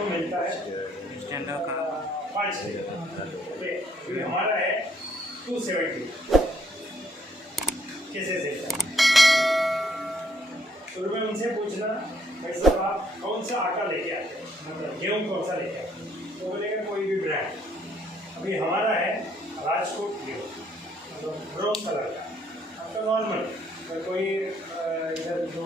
आपको मिलता है स्टैंडर्ड का 5 ओके, हमारा है 270। कैसे देखते हैं? शुरू में उनसे पूछना भाई साहब आप कौन सा आटा लेके आते हैं, मतलब गेहूँ कौन सा लेके आते हैं, तो बोलेगा कोई भी ब्रांड। अभी हमारा है राजकोट गेहूँ, मतलब ब्राउन कलर का, आपका नॉर्मल कोई इधर जो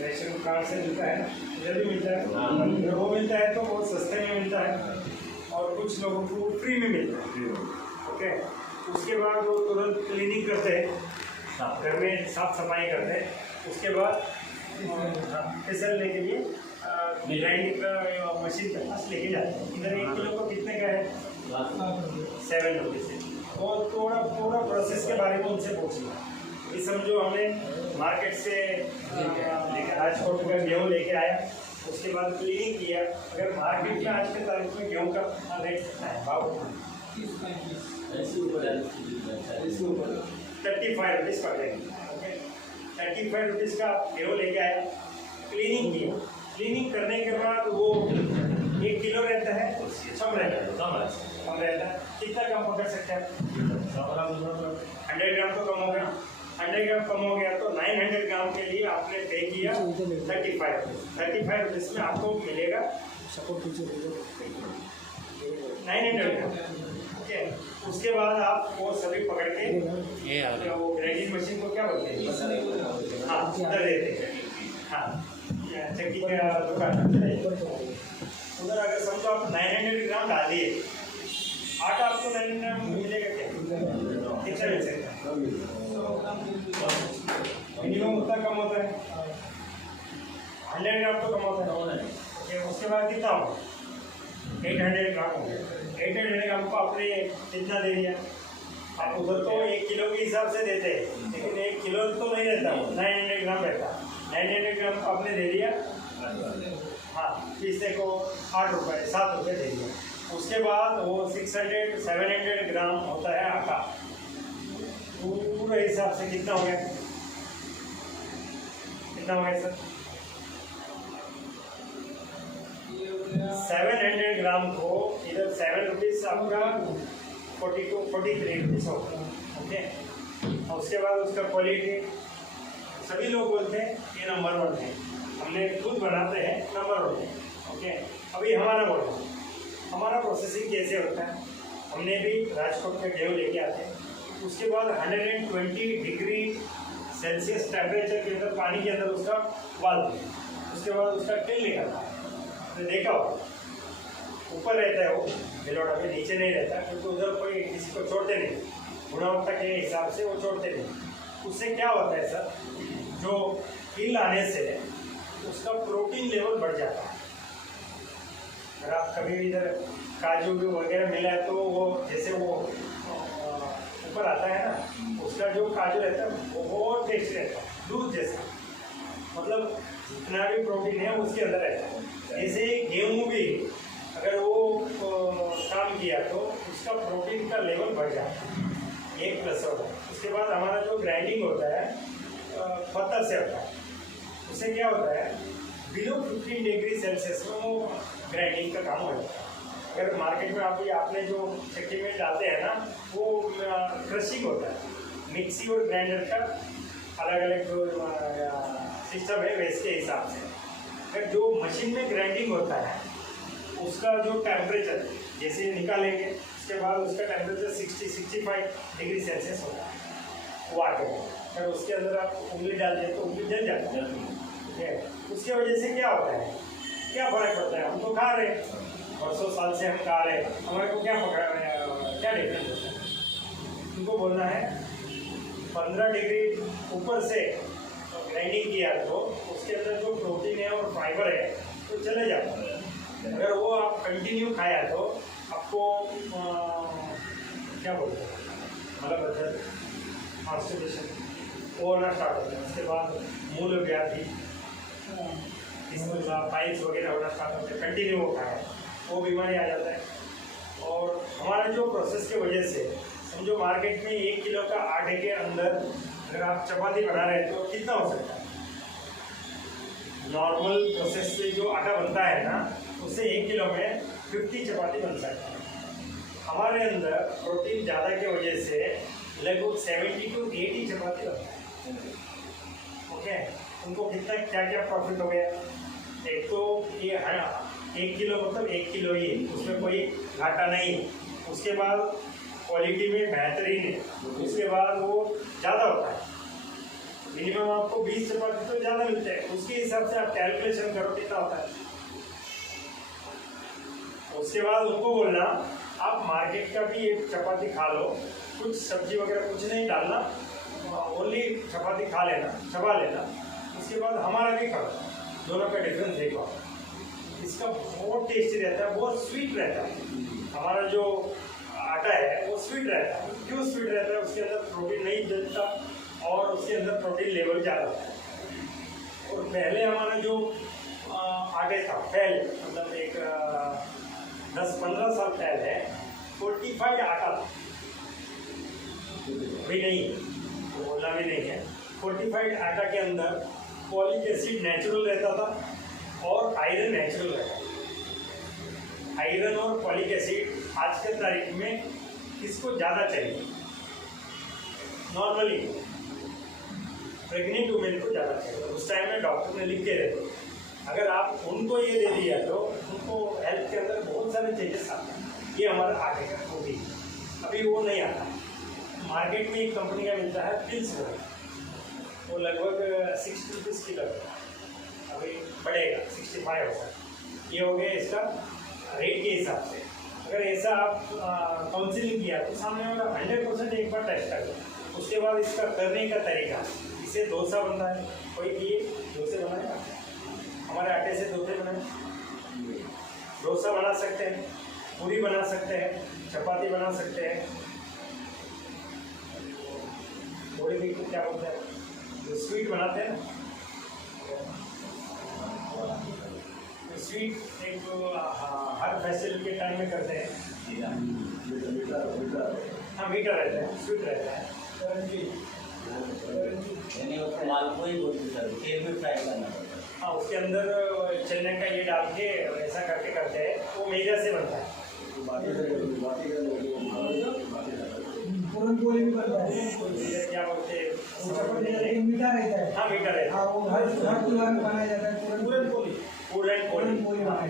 रेशन कार्ड से मिलता है ना, इधर भी मिलता है, अगर वो मिलता है तो बहुत सस्ते में मिलता है और कुछ लोगों को फ्री में मिलता है। ओके, उसके बाद वो तुरंत क्लीनिंग करते हैं, घर में साफ सफाई करते हैं, उसके बाद फिसलने के लिए ग्राइंडिंग का मशीन के पास लेके जाते हैं। इधर 1 किलो को कितने का है? 7 रुपीज़ से। और थोड़ा पूरा प्रोसेस के बारे में उनसे पूछना। ये समझो हमने मार्केट से राजकोट का गेहूँ लेके आया, उसके बाद क्लीनिंग किया। अगर मार्केट में आज के तारीख में गेहूँ का रेट कितना है, भाव 35 रुपीज़ पकड़ेंगे। ओके, 35 रुपीज़ का गेहूँ लेके आया, क्लीनिंग किया। क्लीनिग करने के बाद वो 1 किलो रहता है, कम रहता है, कम रहता है। कितना कम पकड़ सकते हैं? 100 ग्राम तो कम हो गया। 100 ग्राम कम हो गया तो 900 ग्राम के लिए आपने पे किया 35 रुपीज़ में आपको मिलेगा 900 ग्राम। ओके, उसके बाद आप वो सभी पकड़ के वो ग्राइंडिंग मशीन को क्या बोलते हैं? हाँ, उधर देते हैं। हाँ, चक्की का दुकान उधर अगर समझो आप 900 ग्राम डालिए, आटा आपको 900 ग्राम मिलेगा क्या? कितना मिल सकता है? मिनिमम उतना कम होता है, 100 ग्राम तो कम होता है। ओके, उसके बाद कितना होगा? 800 ग्राम हो गया। 800 ग्राम को आपने कितना दे दिया? आप उधर तो 1 किलो के हिसाब से देते हैं, लेकिन 1 किलो तो नहीं रहता, 900 ग्राम रहता। 900 ग्राम को आपने दे दिया, हाँ, पीसने को 8 रुपये 7 रुपये दे दिया। उसके बाद वो 600-700 ग्राम होता है आटा, पूरे हिसाब से कितना हो गया? कितना हो गया सर? 700 ग्राम को इधर 7 रुपीज़ आपका 43 रुपीज़ होगा। ओके, और उसके बाद उसका क्वालिटी सभी लोग बोलते हैं ये नंबर 1 है, हमने खुद बनाते हैं नंबर 1 है। ओके, अभी हमारा बोलो, हमारा प्रोसेसिंग कैसे होता है? हमने भी राजकोट में गेहूँ लेके आते हैं, उसके बाद 120 डिग्री सेल्सियस टेम्परेचर के अंदर पानी के अंदर उसका उबालते हैं, उसके बाद उसका तेल निकलता है। तो देखा हो ऊपर रहता है वो बिलोड़ा में, नीचे नहीं रहता, क्योंकि उधर कोई किसी को छोड़ते नहीं, गुणवत्ता के हिसाब से वो छोड़ते नहीं। उससे क्या होता है सर, जो हिल आने से उसका प्रोटीन लेवल बढ़ जाता है। अगर आप कभी इधर काजू वगैरह मिला है तो वो जैसे वो ऊपर आता है ना, उसका जो काजू रहता है वो बहुत टेस्टी रहता है, दूध जैसा, मतलब जितना भी प्रोटीन है उसके अंदर रहता है। जैसे गेहूँ भी अगर वो काम किया तो उसका प्रोटीन का लेवल बढ़ जाता है, 1+ होता है। उसके बाद हमारा जो ग्राइंडिंग होता है पत्थर से होता है, उससे क्या होता है बिलो 15 डिग्री सेल्सियस में वो ग्राइंडिंग का काम हो जाता है। अगर मार्केट में आपने जो चक्की में डालते हैं ना, वो क्रशिंग होता है, मिक्सी और ग्राइंडर का अलग अलग जो सिस्टम है वैसे के हिसाब से। अगर जो मशीन में ग्राइंडिंग होता है उसका जो टेम्परेचर जैसे निकालेंगे, उसके बाद उसका टेम्परेचर 60-65 डिग्री सेल्सियस होता है वो आटे में। अगर उसके अंदर आप उंगली डाल दें तो उंगली जल जाती है। ठीक है, उसके वजह से क्या होता है, क्या फ़र्क पड़ता है? हम तो खा रहे हैं, बरसों साल से हम खा रहे हैं, हमारे को क्या क्या डिफरेंस होता है? उनको बोलना है 15 डिग्री ऊपर से ग्राइंडिंग किया तो उसके अंदर जो प्रोटीन है और फाइबर है तो चले जाता है। अगर वो आप कंटिन्यू खाया तो आपको क्या बोलते हैं, मतलब कॉन्स्टिपेशन वो होना स्टार्ट होता है। उसके बाद मूल व्याधि, इसमें पाइल्स वगैरह होना स्टार्ट होते हैं, कंटिन्यू वो खाया वो बीमारी आ जाता है। और हमारा जो प्रोसेस की वजह से समझो मार्केट में 1 किलो का आटे के अंदर अगर आप चपाती बना रहे हैं तो कितना हो सकता है? नॉर्मल प्रोसेस से जो आटा बनता है ना उससे 1 किलो में 50 चपाती बन सकता है। हमारे अंदर प्रोटीन ज़्यादा की वजह से लगभग 70 to 80 चपाती बनता है। ओके, उनको कितना क्या क्या प्रॉफिट हो गया? एक तो ये 1 किलो मतलब 1 किलो ही, उसमें कोई घाटा नहीं। उसके बाद क्वालिटी में बेहतरीन है, उसके बाद वो ज़्यादा होता है। मिनिमम आपको 20 चपाती तो ज़्यादा मिलते हैं, उसके हिसाब से आप कैलकुलेशन करो कितना होता है। उसके बाद उनको बोलना आप मार्केट का भी एक चपाती खा लो, कुछ सब्जी वगैरह कुछ नहीं डालना, ओनली चपाती खा लेना, चबा लेना। उसके बाद हमारा भी खाओ, दोनों का डिफरेंस देखो। इसका बहुत टेस्टी रहता है, बहुत स्वीट रहता है। हमारा जो आटा है वो स्वीट रहता है। क्यों स्वीट रहता है? उसके अंदर प्रोटीन नहीं जलता और उसके अंदर प्रोटीन लेवल ज़्यादा होता है। और पहले हमारा जो आटे था, पहले मतलब एक 10-15 साल पहले फोर्टिफाइड आटा था, भी नहीं बोलना भी नहीं है। फोर्टिफाइड आटा के अंदर फॉलिक एसिड नेचुरल रहता था और आयरन नेचुरल रहता था। आयरन और फॉलिक एसिड आज के तारीख में किसको ज़्यादा चाहिए? नॉर्मली प्रेग्नेंट वुमेन को ज़्यादा चाहिए। उस टाइम में डॉक्टर ने लिख के रहे, अगर आप उनको ये दे दिया तो उनको हेल्थ के अंदर बहुत सारे चेंजेस आते हैं। ये हमारा आगे का प्रोटीन अभी वो नहीं आता। मार्केट में एक कंपनी का मिलता है पिल्स, वो लगभग 60 रुपीज़ किलो, अभी बढ़ेगा 65 होगा। ये हो गया इसका रेट के हिसाब से। अगर ऐसा आप काउंसिलिंग किया तो सामने वाला 100% एक बार टेस्ट कर लो। उसके बाद इसका करने का तरीका, इसे डोसा बनता है, कोई ये डोसे बनाएगा, हमारे आटे से डोसे बनाए, डोसा बना सकते हैं, पूरी बना सकते हैं, चपाती बना सकते हैं, थोड़ी भी क्या बोलते हैं जो स्वीट बनाते हैं ना, स्वीट एक तो हर फेस्टिवल के टाइम में करते हैं। हाँ, मीठा रहता है, स्वीट रहता है। मालपुई बोलते सर, तेल में फ्राई करना पड़ता है। हाँ, उसके अंदर चने का ये डाल के ऐसा करके करते हैं, वो मैदा से बनता है। पूरन पोली भी बनता है, क्या बोलते हैं, मीठा रहता है। हाँ मीठा रहता है। हाँ, वो हर त्योहार में बनाया जाता है पूरन पोली,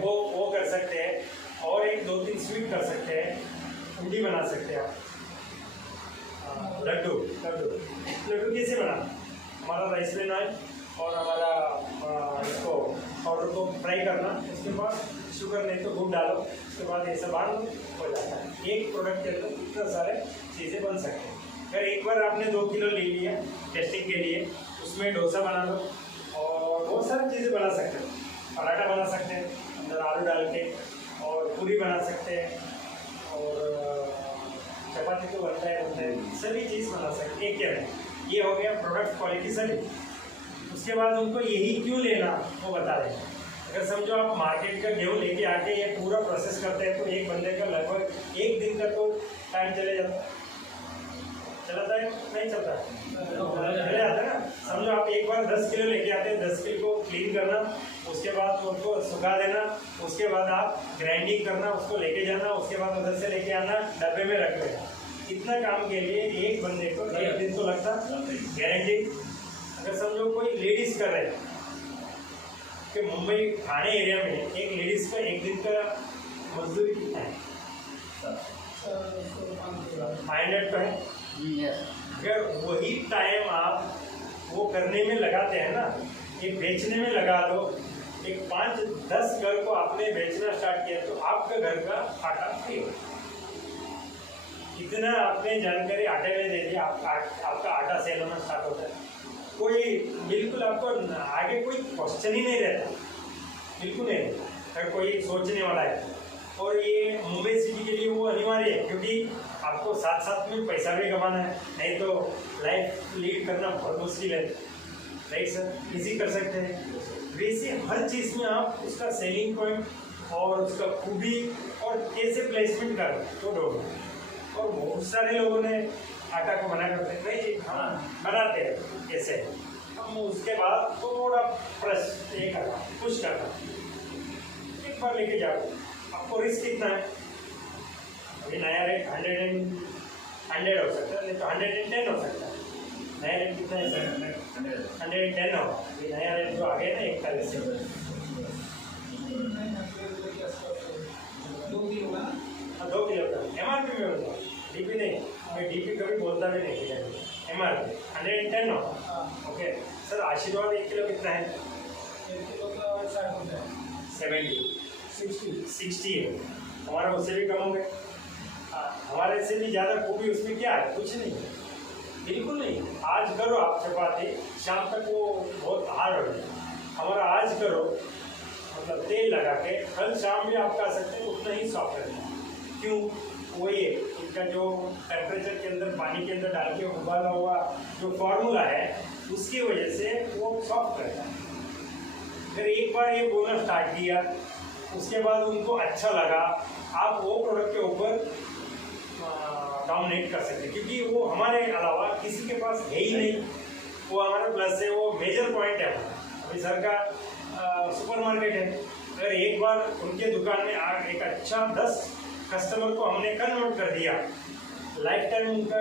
वो कर सकते हैं। और एक 2-3 स्वीट कर सकते हैं, पूड़ी बना सकते हैं आप। लड्डू कैसे बनाना? हमारा राइस लेना है और हमारा इसको पाउडर को फ्राई करना, उसके बाद शुगर नहीं तो गुड़ डालो, उसके बाद ये सब बांध हो जाता है। एक प्रोडक्ट के अंदर इतना सारे चीज़ें बन सकते हैं। अगर एक बार आपने 2 किलो ले लिया टेस्टिंग के लिए, उसमें डोसा बना लो और बहुत सारी चीज़ें बना सकते हैं। पराठा बना सकते हैं अंदर आलू डाल के, और पूरी बना सकते हैं, और चपाती तो बनता है, सभी चीज़ बना सकते हैं एक के अंदर। ये हो गया प्रोडक्ट क्वालिटी सभी। उसके बाद उनको यही क्यों लेना वो बता दें। अगर समझो आप मार्केट का गेहूँ लेके आके ये पूरा प्रोसेस करते हैं तो एक बंदे का लगभग 1 दिन का तो टाइम चले जाता है। चलाता है नहीं चलता है? चले जाता है ना। समझो आप एक बार 10 किलो लेके आते हैं, 10 किलो को क्लीन करना, उसके बाद उनको सुखा देना, उसके बाद आप ग्राइंडिंग करना, उसको लेके जाना, उसके बाद उधर से लेके आना, डब्बे में रख देना। इतना काम के लिए एक बंदे को 1 दिन तो लगता गारंटी। अगर समझो कोई लेडीज़ कर रहे हैं कि मुंबई ठाणे एरिया में एक लेडीज़ का 1 दिन का मजदूरी कितना है? 500 का है। अगर वही टाइम आप वो करने में लगाते हैं ना, एक बेचने में लगा दो, एक 5-10 घर को आपने बेचना स्टार्ट किया तो आपका घर का आटा फ्री हो। इतना आपने जानकारी आटे में दे दिया, आपका आटा सेल होना स्टार्ट होता है। कोई बिल्कुल आपको आगे कोई क्वेश्चन ही नहीं रहता, बिल्कुल नहीं रहता अगर कोई सोचने वाला है। और ये मुंबई सिटी के लिए वो अनिवार्य है, क्योंकि आपको साथ साथ में पैसा भी कमाना है, नहीं तो लाइफ लीड करना बहुत मुश्किल है। राइट सर, इजी कर सकते हैं। वैसे हर चीज़ में आप उसका सेलिंग पॉइंट और उसका खूबी और कैसे प्लेसमेंट कर तो ढूंढो। और बहुत सारे लोगों ने आटा को मना करते हैं, नहीं जी हाँ बनाते हैं ऐसे, हम उसके बाद थोड़ा प्रेस ये करना, पुश करना, एक बार लेके जाओ, आपको रिस्क कितना है? अभी नया रेट 100 हो सकता है, नहीं तो 110 हो सकता है। नया रेट कितना है सर? 110 होगा। अभी नया रेट जो आ गया ना 41 से 2 किलो का MRP में होगा, DP नहीं। मैं DP कभी बोलता भी नहीं है। MRP 110 होगा। ओके सर, आशीर्वाद 1 किलो कितना है? 60 है। हमारा उससे भी कम हो गया। हमारे से भी ज़्यादा खूबी उसमें क्या है? कुछ नहीं है, बिल्कुल नहीं। आज करो आप चपाती, शाम तक वो बहुत हार्ड हो जाए। हमारा आज करो, मतलब तेल लगा के कल शाम भी आप खा सकते हैं, उतना ही सॉफ्ट रहता है। क्यों? वो ये इनका जो टेम्परेचर के अंदर पानी के अंदर डाल के उबाला हुआ जो फॉर्मूला है, उसकी वजह से वो सॉफ्ट रहता है। फिर एक बार ये बोलना स्टार्ट किया, उसके बाद उनको अच्छा लगा, आप वो प्रोडक्ट के ऊपर डोमिनेट कर सकते हैं, क्योंकि वो हमारे अलावा किसी के पास है ही नहीं। वो हमारे प्लस से वो मेजर पॉइंट है हमारा। अभी सर का सुपरमार्केट है, अगर एक बार उनके दुकान में एक अच्छा 10 कस्टमर को हमने कन्वर्ट कर दिया, लाइफ टाइम उनका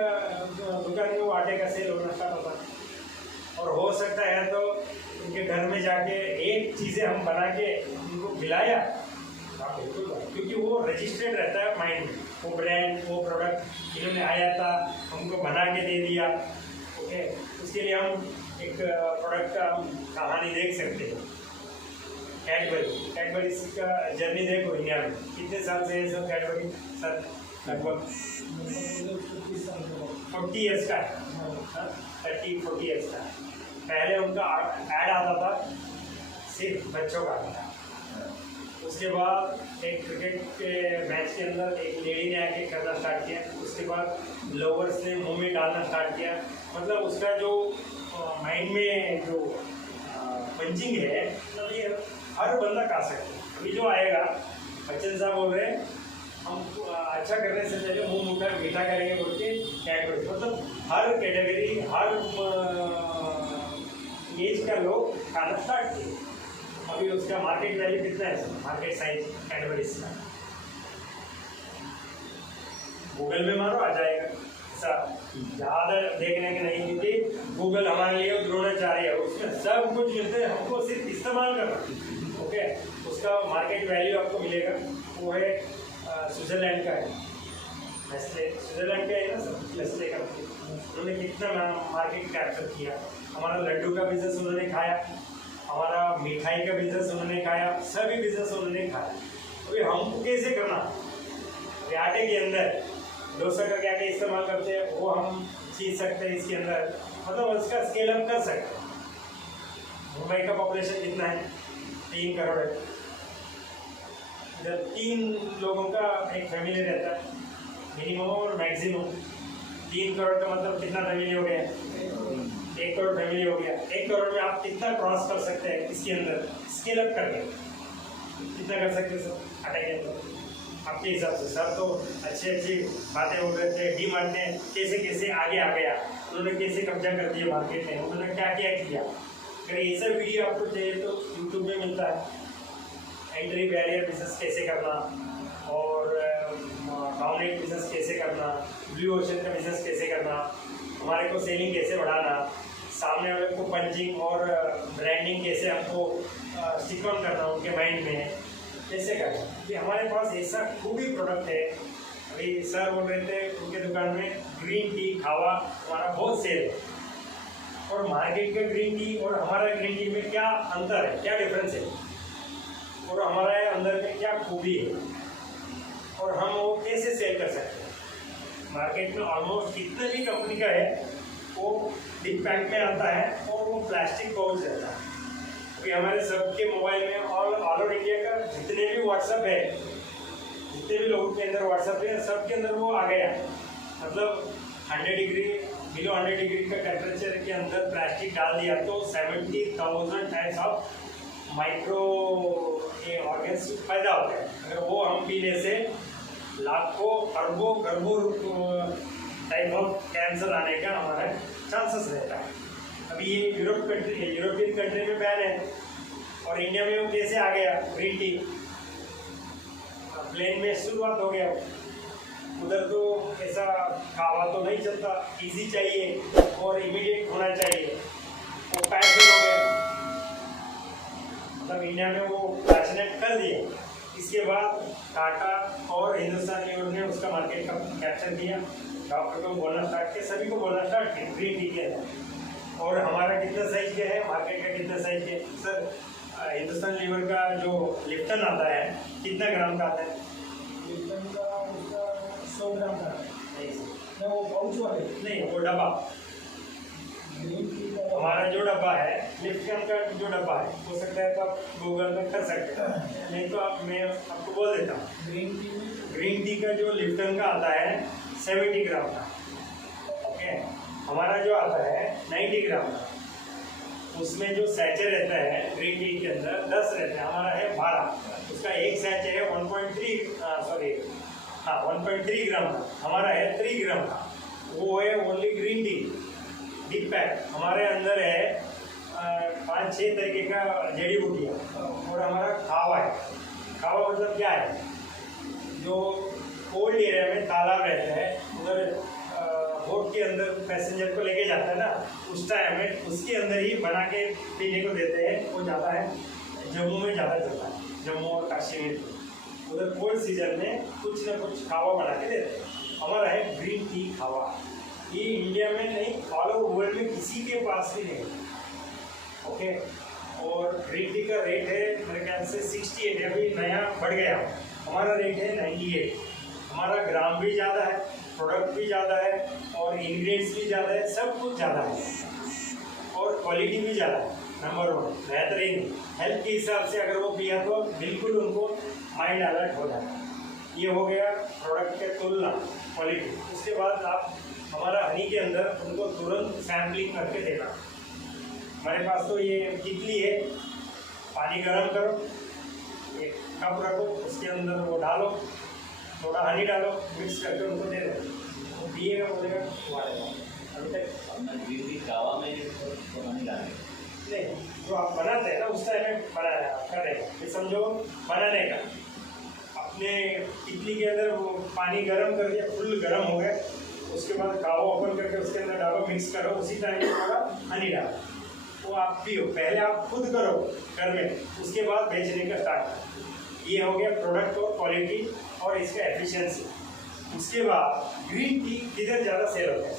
दुकान में वो आटे का सेल होना स्टार्ट होता है। और हो सकता है तो उनके घर में जाके एक चीज़ें हम बना के उनको खिलाया, हाँ बिल्कुल, क्योंकि वो रजिस्टर्ड रहता है माइंड में। वो ब्रांड, वो प्रोडक्ट इन्होंने आया था, हमको बना के दे दिया। ओके, उसके लिए हम एक प्रोडक्ट का कहानी देख सकते हैं। कैडबरी का जर्नी देखो इंडिया में कितने साल से है सब कैडबरी सर? लगभग 40 ईयर्स का है, 30-40 ईयर्स का। पहले उनका ऐड आता था, सिर्फ बच्चों का आता था। उसके बाद एक क्रिकेट के मैच के अंदर एक लेडी ने आके करना स्टार्ट किया, उसके बाद लोवर्स ने मुंह में डालना स्टार्ट किया। मतलब उसका जो माइंड में जो पंचिंग है, मतलब ये हर बंदा खा सकता है। अभी जो आएगा, बच्चन साहब बोल रहे हैं हम अच्छा करने से पहले मुँह मीठा करेंगे बोल के कैटेगरी, मतलब हर कैटेगरी, हर एज का लोग खाना स्टार्ट किए। अभी उसका मार्केट वैल्यू कितना है? मार्केट साइज कैडबरीज का गूगल में मारो आ जाएगा। सब ज़्यादा देखने के नहीं, क्योंकि गूगल हमारे लिए द्रोणाचार्य है, उसमें सब कुछ मिलते हैं, हमको सिर्फ इस्तेमाल करना। ओके, उसका मार्केट वैल्यू आपको मिलेगा। वो है स्विट्जरलैंड का है, नेस्ले स्विट्जरलैंड का है ना सर, नेस्ले का। उन्होंने कितना मार्केट कैप्चर किया। हमारा लड्डू का बिजनेस उन्होंने खाया, हमारा मिठाई का बिजनेस उन्होंने खाया, सभी बिजनेस उन्होंने खाया। अभी हमको कैसे करना? आटे के अंदर डोसा का क्या क्या इस्तेमाल करते हैं, वो हम सीख सकते हैं इसके अंदर, मतलब उसका स्केल अप कर सकते हैं। मुंबई का पॉपुलेशन कितना है? 3 करोड़ है। इधर 3 लोगों का एक फैमिली रहता है मिनिमम और मैक्सिमम। 3 करोड़ का मतलब कितना फैमिली हो गया? 1 करोड़ फैमिली हो गया। 1 करोड़ में आप कितना क्रॉस कर सकते हैं इसके अंदर स्केल अप करके? कितना कर सकते हैं सर आटे के अंदर आपके हिसाब से? सर तो अच्छी बातें बोल रहे थे, डी मार्ट ने कैसे कैसे आगे आ गया, उन्होंने कैसे कब्जा कर दिया मार्केट में, उन्होंने क्या क्या किया। अगर ये सब वीडियो आपको चाहिए तो यूट्यूब में मिलता है। एंट्री बैरियर बिजनेस कैसे करना, और डाउनलाइन बिजनेस कैसे करना, ब्लू ओशन का बिजनेस कैसे करना, हमारे को सेलिंग कैसे बढ़ाना, सामने वाले को पंचिंग और ब्रांडिंग कैसे हमको स्टिक ऑन करना उनके माइंड में, कैसे करना। कि हमारे पास ऐसा खूबी प्रोडक्ट है। अभी सर बोल रहे थे उनके दुकान में ग्रीन टी खावा हमारा बहुत सेल है, और मार्केट का ग्रीन टी और हमारा ग्रीन टी में क्या अंतर है, क्या डिफरेंस है, और हमारे अंदर में क्या खूबी है, और हम वो कैसे सेल कर सकते हैं। मार्केट में ऑलमोस्ट कितने भी कंपनी का है वो बिग पैक में आता है और वो प्लास्टिक पाउच रहता है। अभी हमारे सबके मोबाइल में ऑल ओवर इंडिया का जितने भी व्हाट्सएप है, जितने भी लोगों के अंदर व्हाट्सएप है, सबके अंदर वो आ गया। मतलब 100 डिग्री बिलो 100 डिग्री का टेम्परेचर के अंदर प्लास्टिक डाल दिया तो 70,000 टाइप्स ऑफ माइक्रो ऑर्गेन्स पैदा होते हैं। अगर वो हम पीने से लाखों अरबों खरबों टाइप ऑफ कैंसर आने का हमारा चांसेस रहता है। अभी ये यूरोपियन कंट्री में बैन है, और इंडिया में वो कैसे आ गया ग्रीन टी? प्लेन में शुरुआत हो गया, उधर तो ऐसा खावा तो नहीं चलता, इजी चाहिए और इमीडिएट होना चाहिए, वो पैशन हो गया, मतलब इंडिया में वो पैशनेट कर दिया। इसके बाद टाटा और हिंदुस्तान लीवर ने उसका मार्केट का कैप्चर किया, डॉक्टर को बोलना स्टार्ट किया, सभी को बोलना स्टार्ट किया ग्रीन टी के अंदर। और हमारा कितना साइज के है, मार्केट का कितना साइज के सर? हिंदुस्तान लीवर का जो लिप्टन आता है कितना ग्राम का आता है? लिप्टन का उसका 100 ग्राम का नहीं मैं वो पाउच वाले नहीं, वो डब्बा, ग्रीन टी का हमारा जो डब्बा है लिप्टन का जो डब्बा है, हो सकता है तो आप गूगल में कर सकते हैं, नहीं तो आप मैं आपको बोल देता हूँ। ग्रीन टी में ग्रीन टी का जो लिप्टन का आता है 70 ग्राम का, ओके। हमारा जो आता है 90 ग्राम का, उसमें जो सैचे रहता है ग्रीन टी के अंदर 10 रहता है, हमारा है 12, उसका एक सैचे है 1.3 ग्राम का, हमारा है 3 ग्राम का, वो है only green tea big pack. हमारे अंदर है 5-6 तरीके का जड़ी बूटियाँ, और हमारा खावा है। खावा मतलब क्या है? जो कोल्ड एरिया में तालाब रहता है, उधर बोट के अंदर पैसेंजर को लेके जाता है ना, उस टाइम में उसके अंदर ही बना के पीने को देते हैं। वो ज़्यादा है जम्मू में, ज़्यादा चलता है, जम्मू और कश्मीर में, उधर कोल्ड सीजन में कुछ ना कुछ खावा बना के देते हैं। हमारा है ग्रीन टी खावा, ये इंडिया में नहीं, ऑल ओवर वर्ल्ड में किसी के पास भी नहीं, ओके। और ग्रीन टी का रेट है मेरे ख्याल से 68, अभी नया बढ़ गया, हमारा रेट है 98। हमारा ग्राम भी ज़्यादा है, प्रोडक्ट भी ज़्यादा है, और इंग्रेडिएंट्स भी ज़्यादा है, सब कुछ ज़्यादा है, और क्वालिटी भी ज़्यादा है। नंबर 1 बेहतरीन, हेल्थ के हिसाब से अगर वो पिया तो बिल्कुल उनको माइंड अलर्ट हो जाता है। ये हो गया प्रोडक्ट के तुलना क्वालिटी। उसके बाद आप हमारा हनी के अंदर उनको तुरंत सैम्पलिंग करके देना। हमारे पास तो ये कितली है, पानी गर्म करो, एक कप रखो, उसके अंदर वो डालो, थोड़ा हनी डालो, मिक्स करके उनको दे दो, पिएगा, बोलेगा तुम्हारे। अभी तक ग्रीन टी कावा में तो नहीं डालेंगे, नहीं, जो आप बनाते हैं ना उस टाइम में बनाया करेगा, ये समझो बनाने का। अपने इडली के अंदर वो पानी गर्म कर दिया, फुल गर्म हो गया, उसके बाद कावा ओपन करके उसके अंदर डालो, मिक्स करो, उसी टाइम में थोड़ा हनी डालो, वो आप पियो। पहले आप खुद करो घर में, उसके बाद बेचने का स्टार्ट करो। ये हो गया प्रोडक्ट और क्वालिटी और इसका एफिशिएंसी। उसके बाद ग्रीन टी किधर ज़्यादा सेल होता है,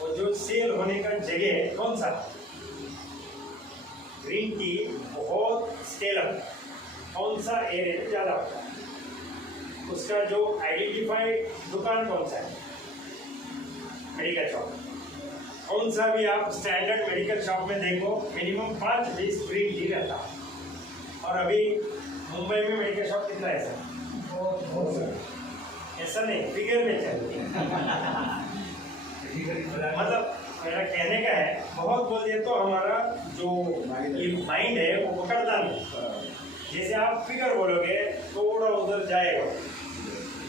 और जो सेल होने का जगह है कौन सा? ग्रीन टी बहुत स्केल अप, कौन सा एरिया में ज़्यादा होता है, उसका जो आइडेंटिफाइड दुकान कौन सा है? Medical shop. कौन सा भी आप स्टैंडर्ड मेडिकल शॉप में देखो, मिनिमम 5 पीस ग्रीन टी रहता है। और अभी मुंबई में मेडिकल शॉप कितना है सर? ऐसा नहीं, फिगर में चलती है। मतलब मेरा कहने का है, बहुत बोल दिए तो हमारा जो ये माइंड है वो पकड़ता नहीं। जैसे आप फिगर बोलोगे थोड़ा उधर जाएगा,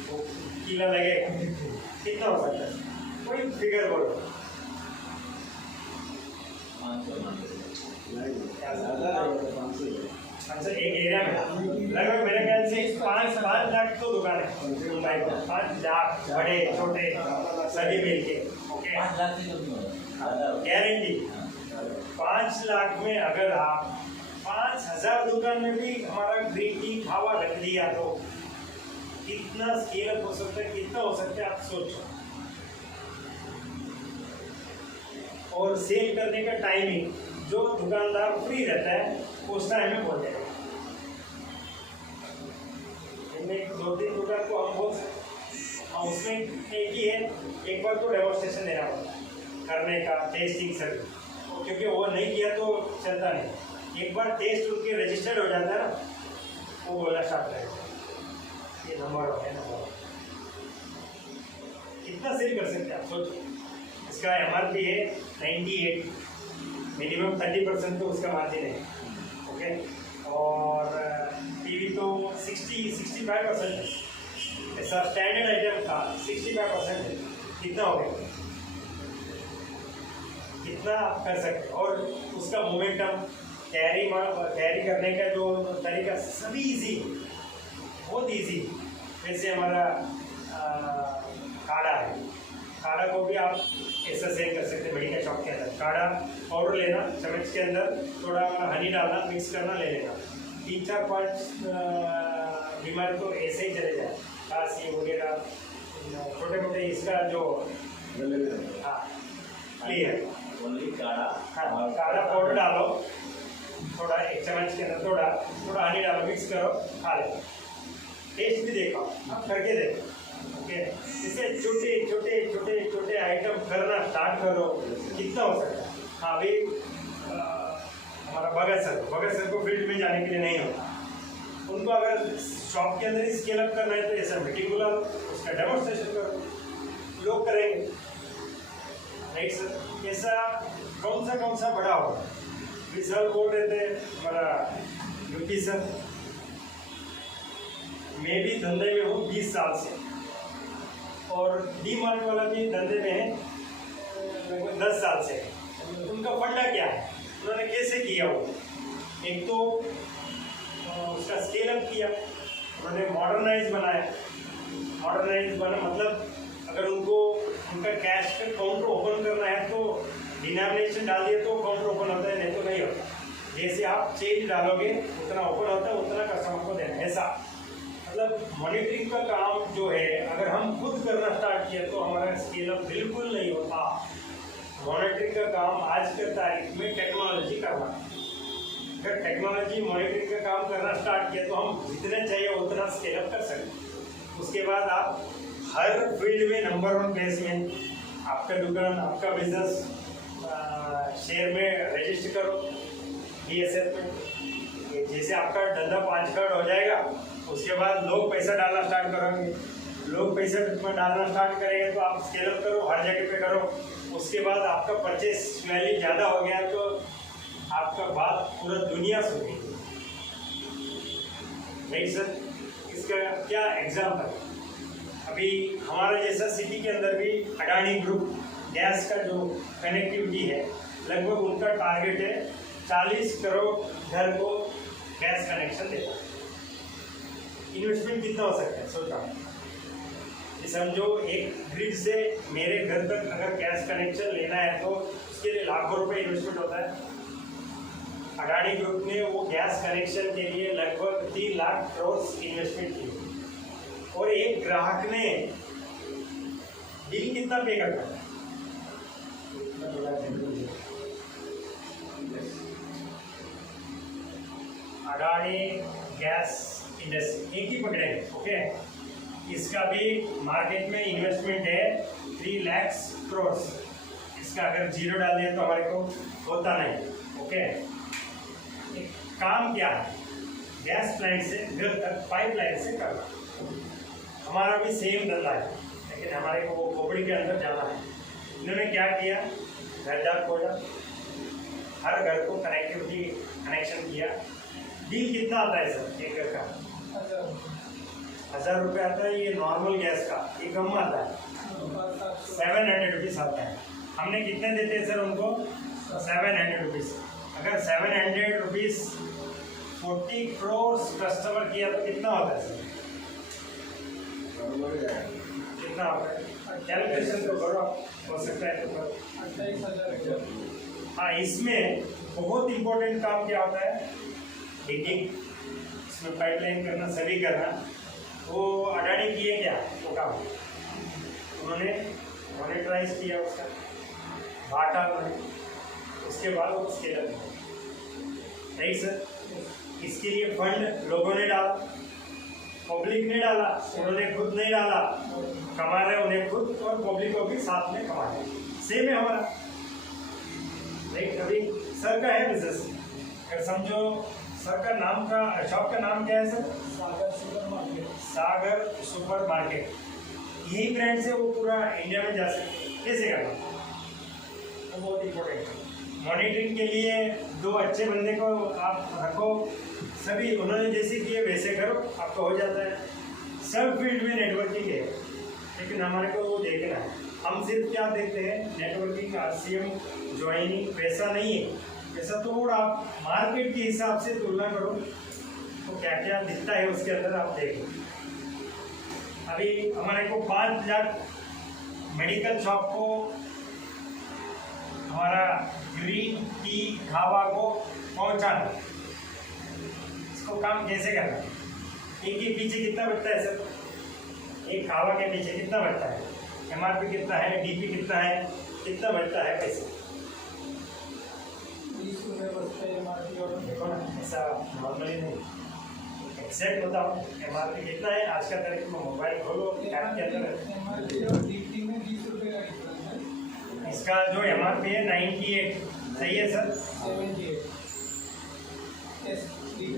तो कीला लगेगा, कितना हो सकता है? कोई फिगर बोलो, 500 एक एरिया में लगभग मेरे ख्याल से 5 लाख तो दुकान है मुंबई में, 5 लाख बड़े छोटे सभी मिल के, ओके। 5 लाख से कम नहीं होगा, गारंटी 5 लाख में अगर आप 5000 दुकान में भी हमारा ग्रीन टी खावा रख दिया तो कितना स्केल अप हो सकता है, कितना हो सकता है आप सोचो। और सेल करने का टाइमिंग जो दुकानदार फ्री रहता है उस टाइम में बोल देगा। इनमें 2-3 दुकान को हम बोल सकते, और उसमें एक ही है, एक बार तो डेमोन्स्ट्रेशन देना पड़ता है करने का, टेस्टिंग सर्विस, क्योंकि वो नहीं किया तो चलता नहीं। एक बार टेस्ट उनके रजिस्टर्ड हो जाता है ना, वो बोलना स्टार्ट करेगा ये नंबर है, नंबर कितना सेल कर सकते हैं आप सोचिए। इसका MRP है 98, मिनिमम 30% तो उसका मार्जिन है, ओके। और टीवी तो 60-65% है, ऐसा स्टैंडर्ड आइटम था 65% है, कितना हो गया, कितना आप कर सकते हैं। और उसका मोमेंटम कैरी करने का जो तरीका सभी इजी, बहुत इजी। जैसे हमारा काढ़ा है, काढ़ा को भी आप ऐसा सेल कर सकते हैं मेडिकल शॉप के अंदर। काढ़ा पाउडर लेना, चम्मच के अंदर थोड़ा हनी डालना, मिक्स करना, ले लेना। 3-4-5 बीमारी तो ऐसे ही चले जाए, खांसी वगैरह, छोटे मोटे इसका जो हाँ क्लियर। ओनली काढ़ा। हाँ, काढ़ा पाउडर डालो, थोड़ा 1 चम्मच के अंदर थोड़ा हनी डालो, मिक्स करो, खा लो। टेस्ट भी देखो, आप करके देखो। ओके, इसे छोटे छोटे छोटे छोटे आइटम करना स्टार्ट करो, कितना हो सकता है। हाँ, अभी हमारा भगत सर को फील्ड में जाने के लिए नहीं होता, उनको अगर शॉप के अंदर ही स्केल अप करना है तो ऐसा मीटिंग बुला लो, उसका डेमोन्स्ट्रेशन करो, लोग करेंगे। राइट सर, ऐसा कौन सा बड़ा होगा। सर बोल रहे थे हमारा यूपी सर, मैं भी धंधे में हूँ 20 साल से, और डी मार्ट वाला भी धंधे में है लगभग 10 साल से। उनका फंडा क्या है, उन्होंने कैसे किया वो, एक तो उसका स्केल अप किया, उन्होंने मॉडर्नाइज बनाया। मॉडर्नाइज बना मतलब अगर उनको उनका कैश का काउंटर ओपन करना है तो डिनोमिनेशन डाल दिए तो काउंटर ओपन होता है, नहीं तो नहीं होता। जैसे आप चेंज डालोगे उतना ओपन होता है, उतना कस्टमर को देना, ऐसा। मतलब मॉनिटरिंग का काम जो है अगर हम खुद करना स्टार्ट किया तो हमारा स्केल अप बिल्कुल नहीं होता। मॉनिटरिंग का काम आज के तारीख में टेक्नोलॉजी करना है। अगर टेक्नोलॉजी मॉनिटरिंग का काम करना स्टार्ट किया तो हम जितने चाहिए उतना स्केल अप कर सकते। उसके बाद आप हर फील्ड में नंबर 1 प्लेसमेंट, आपका दुकान, आपका बिजनेस शेयर में रजिस्टर करो BSF में। जैसे आपका धंधा 5 करोड़ हो जाएगा, उसके बाद लोग पैसा डालना स्टार्ट करेंगे, लोग पैसा डालना स्टार्ट करेंगे तो आप स्केल अप करो, हर जगह पे करो। उसके बाद आपका परचेस वैल्यू ज़्यादा हो गया तो आपका बात पूरा दुनिया सुनेगी। नहीं सर, इसका क्या एग्जाम्पल, अभी हमारा जैसा सिटी के अंदर भी अडानी ग्रुप गैस का जो कनेक्टिविटी है, लगभग उनका टारगेट है 40 करोड़ घर को गैस कनेक्शन देना। इन्वेस्टमेंट कितना हो सकता है सोचो। समझो एक ग्रिड से मेरे घर तक अगर गैस कनेक्शन लेना है तो उसके लिए लाखों रुपए इन्वेस्टमेंट होता है। अडानी ग्रुप ने वो गैस कनेक्शन के लिए लगभग 3 लाख करोड़ इन्वेस्टमेंट की, और एक ग्राहक ने बिल कितना पे करता है, अडानी गैस इंडस्ट्री एक ही पकड़ेंगे। ओके, इसका भी मार्केट में इन्वेस्टमेंट है 3 लाख करोड़। इसका अगर जीरो डाल दिया तो हमारे को होता नहीं। ओके, काम क्या है, गैस प्लांट से घर तक पाइपलाइन से करना। हमारा भी सेम धंधा है, लेकिन हमारे को वो खोपड़ी के अंदर जाना है। इन्होंने क्या किया, घर खोला, हर घर को कनेक्टिविटी कनेक्शन किया। बिल कितना आता है सर एक घर का? 1000 रुपये आता है। ये नॉर्मल गैस का ये कम आता है, 700 रुपीज़ आता है। हमने कितने देते हैं सर उनको? 700 रुपीज़। अगर 700 रुपीज़ 40 करोड़ कस्टमर किया तो कितना होता है सर? कितना होता है? कैलकुलेशन तो करो, हो सकता है तो करो। 28,000। हाँ, इसमें बहुत इम्पोर्टेंट काम क्या होता है, डिगिंग, इसमें पाइपलाइन करना, सभी करना। वो अडानी किए क्या वो काम, उन्होंने मॉनिटराइज किया, उसका बांटा उन्होंने, उसके बाद वो स्केल अप किया। नहीं सर, इसके लिए फंड लोगों ने डाला, पब्लिक ने डाला, उन्होंने खुद नहीं डाला। कमा रहे उन्हें खुद और पब्लिक को भी साथ में कमा रहे। सेम है हमारा। नहीं, कभी सर का है बिजनेस, अगर समझो सर का नाम का शॉप का नाम क्या है सर? सागर सुपर मार्केट। सागर सुपर मार्केट, यही ब्रांड से वो पूरा इंडिया में जा सकते। कैसे करना वो बहुत इम्पोर्टेंट है। मॉनिटरिंग के लिए 2 अच्छे बंदे को आप रखो, सभी उन्होंने जैसे किए वैसे करो, आपका हो जाता है। सब फील्ड में नेटवर्किंग है, लेकिन हमारे को वो देखना है। हम सिर्फ क्या देखते हैं, नेटवर्किंग, RCM, ज्वाइनिंग, पैसा नहीं है। ऐसा थोड़ा आप मार्केट के हिसाब से तुलना करो तो क्या क्या दिखता है उसके अंदर आप देखो। अभी हमारे को 5 लाख मेडिकल शॉप को हमारा ग्रीन टी खावा को पहुंचाना, इसको काम कैसे करना है? एक के पीछे कितना बचता है सर? एक खावा के पीछे कितना बचता है? MRP कितना है, DP कितना है, कितना बचता है पैसे? 20 रुपये बचते हैं MRP और देखो ना, ऐसा नॉर्मली नहीं एक्सेप्ट होता हूँ। MRP कितना है आज का तारीख में? मोबाइल खोलो, ऐप के अंदर MRP और DP में 20 रुपये का डिफरेंस है। इसका जो MRP है 98, सही है सर? 78 yes, DP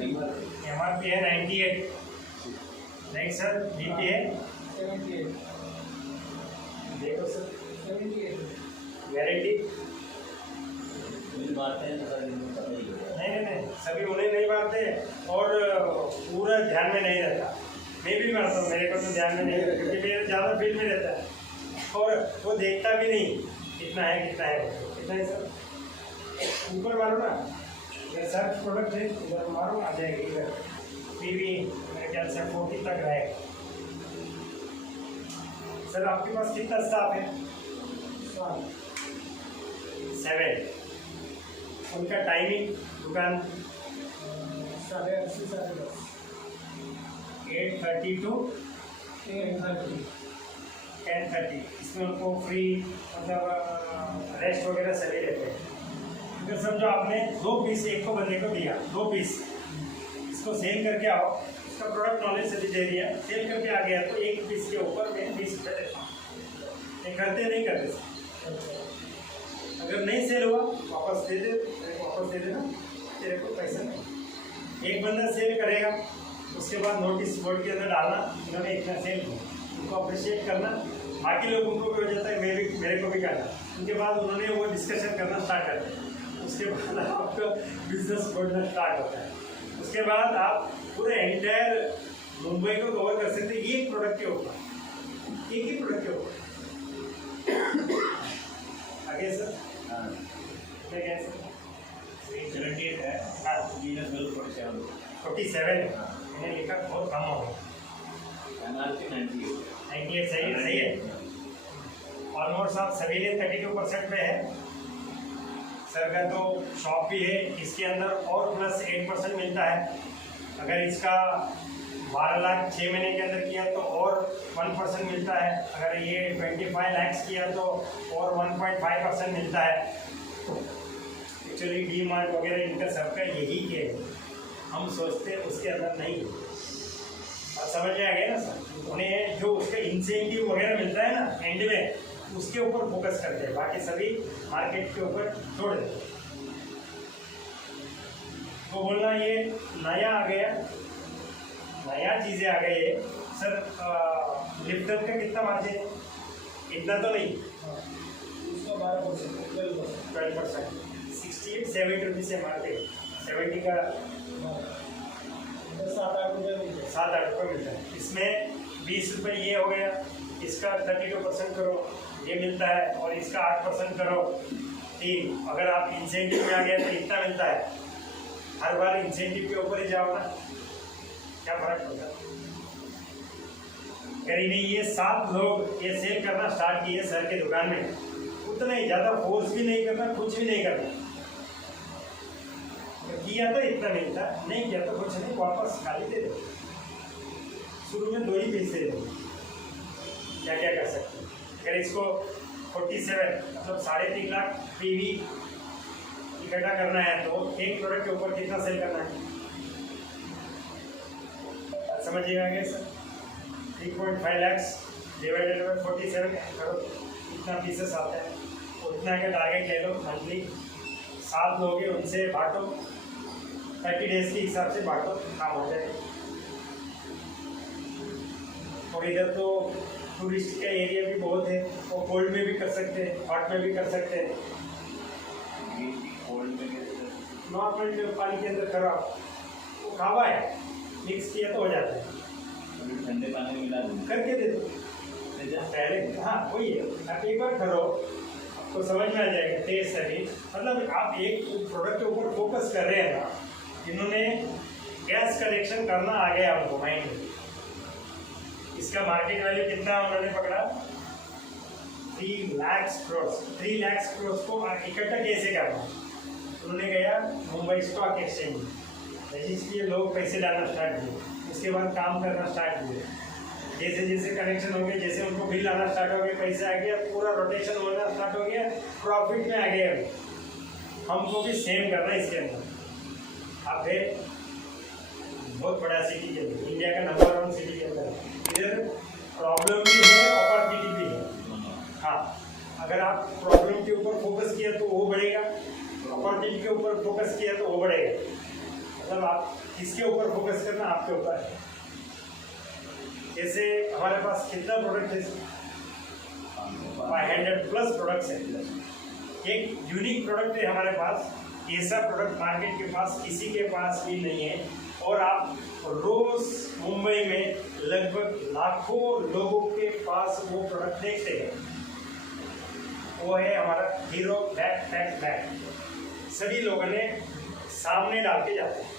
MRP है 98, नहीं सर, DP है 78 देखो सर, 78 गारंटी बिल बांटते हैं तो सर इनको पता ही होगा। नहीं, सभी उन्हें नहीं मारते और पूरा ध्यान में नहीं रहता। मैं भी मारता हूँ, मेरे को तो ध्यान में नहीं रहता क्योंकि मेरा ज़्यादा फील्ड में रहता है और वो देखता भी नहीं कितना है कितना है सर। ऊपर मारो ना, ये सर्च प्रोडक्ट है, इधर मारो आ जाएगी। इधर PV मेरे ख्याल से 40 तक रहेगा। सर आपके पास कितना स्टाफ है? 7। उनका टाइमिंग दुकान 8:30 से 8:30 to 10:30 10:30। इसमें उनको फ्री मतलब रेस्ट वगैरह सभी रहते हैं। अगर समझो आपने 2 पीस एक को बंदे को दिया, 2 पीस इसको सेल करके आओ, इसका प्रोडक्ट नॉलेज सभी दे दिया, सेल करके आ गया तो 1 पीस के ऊपर मैं 20 रुपये देता हूँ। ये करते नहीं करते। अगर नहीं सेल हुआ वापस दे दे, वापस दे देना, तेरे को पैसा नहीं। एक बंदा सेल करेगा, उसके बाद नोटिस बोर्ड के अंदर डालना, इन्होंने इतना सेल किया, उनको अप्रिशिएट करना, बाकी लोगों को भी हो जाता है, मैं भी मेरे को भी करना। उनके बाद उन्होंने वो डिस्कशन करना स्टार्ट करते हैं, उसके बाद आपका बिजनेस बढ़ना स्टार्ट होता है। उसके बाद आप पूरे एंटायर मुंबई को कवर कर सकते हैं एक प्रोडक्ट के ऊपर, एक ही प्रोडक्ट के ऊपर। आगे सर हाँ क्या कहें सर? 78 है, हाँ माइनस बिल 47 47 मैंने लिखा, बहुत कम हो गया। MRP 98 98 सही है। ऑलमोस्ट आप सभी ने 32% पे है। सर का तो शॉप भी है, इसके अंदर और प्लस 8% मिलता है। अगर इसका 12 लाख 6 महीने के अंदर किया तो और 1% मिलता है। अगर ये 25 लाख किया तो और 1.5% मिलता है। एक्चुअली डी मार्ट वगैरह इनका सबका यही है, हम सोचते हैं उसके अंदर नहीं। आप समझ में आ गया ना सर? उन्हें जो उसका इंसेंटिव वगैरह मिलता है ना एंड में, उसके ऊपर फोकस करते हैं, बाकी सभी मार्केट के ऊपर छोड़ देते हैं। तो बोलना ये नया आ गया, नया चीज़ें आ गई है सर। लिप्टन का कितना मार्जिन है? इतना तो नहीं, उसका 12%, 12%। 68-70 रुपये से मार्केट 70 का 7-8 रुपये मिलते हैं। 7-8 रुपये मिलता है। इसमें 20 रुपये ये हो गया, इसका 32% करो ये मिलता है, और इसका 8% करो 3। अगर आप इंसेंटिव में आ गए तो इतना मिलता है। हर बार इंसेंटिव के ऊपर ही जाओ ना, क्या फर्क होता है? करीबी ये 7 लोग ये सेल करना स्टार्ट किए सर के दुकान में, उतना ही ज़्यादा फोर्स भी नहीं करना, कुछ भी नहीं करना। किया तो इतना मिलता, नहीं किया तो कुछ नहीं, वापस खाली दे दो। शुरू में 2 ही पीस दे दो, क्या क्या कर सकते हैं। अगर इसको 47 मतलब 3.5 लाख PV इकट्ठा करना है तो एक प्रोडक्ट के ऊपर कितना सेल करना है समझिएगा आगे सर। 3.5 लाख डिवाइडेड बाय 47 करो, कितना पीसेस आता है उतना का टारगेट ले लो। मंथली 7 लोग हैं, उनसे बांटो, 30 डेज के हिसाब से बांटो, काम हो जाएगा। और इधर तो टूरिस्ट का एरिया भी बहुत है, वो कोल्ड में भी कर सकते हैं, हॉट में भी कर सकते हैं। कोल्ड में नॉर्मल में पानी के अंदर करो आप, वो खावा है, मिक्स किया तो हो जाता है, ठंडे पानी में मिला दूँ करके दे दो पहले। हाँ वही है, आप एक बार करो, तो समझ में आ जाएगा टेस्ट सभी। मतलब आप एक प्रोडक्ट के ऊपर फोकस कर रहे हैं ना, इन्होंने गैस कलेक्शन करना आ गया हमको माइंड में। इसका मार्केट वैल्यू कितना उन्होंने पकड़ा, 3 लाख करोड़। 3 लाख करोड़ को इकट्ठा कैसे करना, उन्होंने गया मुंबई स्टॉक एक्सचेंज में, इसलिए लोग पैसे डालना स्टार्ट किए। उसके बाद काम करना स्टार्ट किए, जैसे जैसे कनेक्शन हो गए, जैसे उनको बिल आना स्टार्ट हो गया, पैसा आ गया, पूरा रोटेशन होना स्टार्ट हो गया, प्रॉफिट में आ गया। हमको भी सेम करना है इसके अंदर। आप है बहुत बड़ा सिटी के अंदर, इंडिया का नंबर 1 सिटी के अंदर, इधर प्रॉब्लम भी है, अपॉर्चुनिटी भी है। हाँ, अगर आप प्रॉब्लम के ऊपर फोकस किया तो वो बढ़ेगा, अपॉर्चुनिटी के ऊपर फोकस किया तो वो बढ़ेगा। मतलब आप किसके ऊपर फोकस करना आपके ऊपर है। जैसे हमारे पास कितना प्रोडक्ट है, 500 प्लस प्रोडक्ट्स है। एक यूनिक प्रोडक्ट है हमारे पास, ऐसा प्रोडक्ट मार्केट के पास किसी के पास भी नहीं है। और आप रोज मुंबई में लगभग लाखों लोगों के पास वो प्रोडक्ट देखते हैं। वो है हमारा हीरो बैक पैक बैग। सभी लोगों ने सामने डाल के जाते हैं।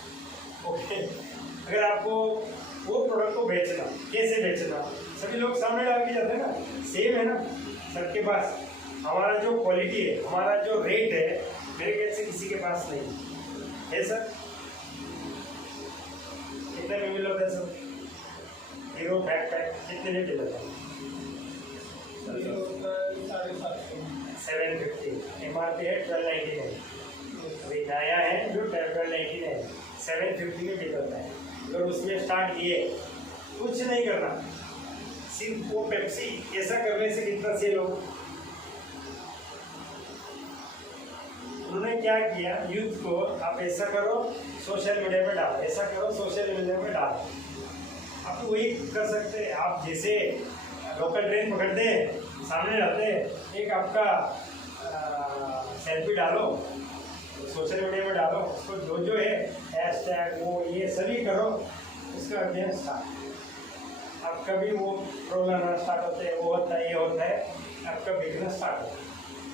ओके, अगर आपको वो प्रोडक्ट को बेचना, कैसे बेचना, सभी लोग सामने डाल के जाते हैं ना, सेम है ना सबके पास। हमारा जो क्वालिटी है, हमारा जो रेट है, मेरे ख्याल से किसी के पास नहीं है सर। कितने में मिल होता है सर हीरो बैक पैक, कितने में मिल होता है? 750। MRP है 1299। अभी नया है जो 1299 750 में बिक होता है। अगर उसमें स्टार्ट किए, कुछ नहीं करना, सिर्फ वो पेप्सी ऐसा करने से कितना सेल हो। उन्होंने क्या किया, यूथ को आप ऐसा करो सोशल मीडिया पे डालो, ऐसा करो सोशल मीडिया पे डालो। आप तो वही कर सकते हैं। आप जैसे लोकल ट्रेन पकड़ते हैं, सामने जाते हैं, एक आपका सेल्फी डालो, सोशल मीडिया में डालो, उसको जो है हैशटैग वो ये सभी करो, उसका अध्ययन स्टार्ट। आपका भी वो रोल आना स्टार्ट होते हैं, वो होता है, ये होता है, आपका बिजनेस स्टार्ट होता है।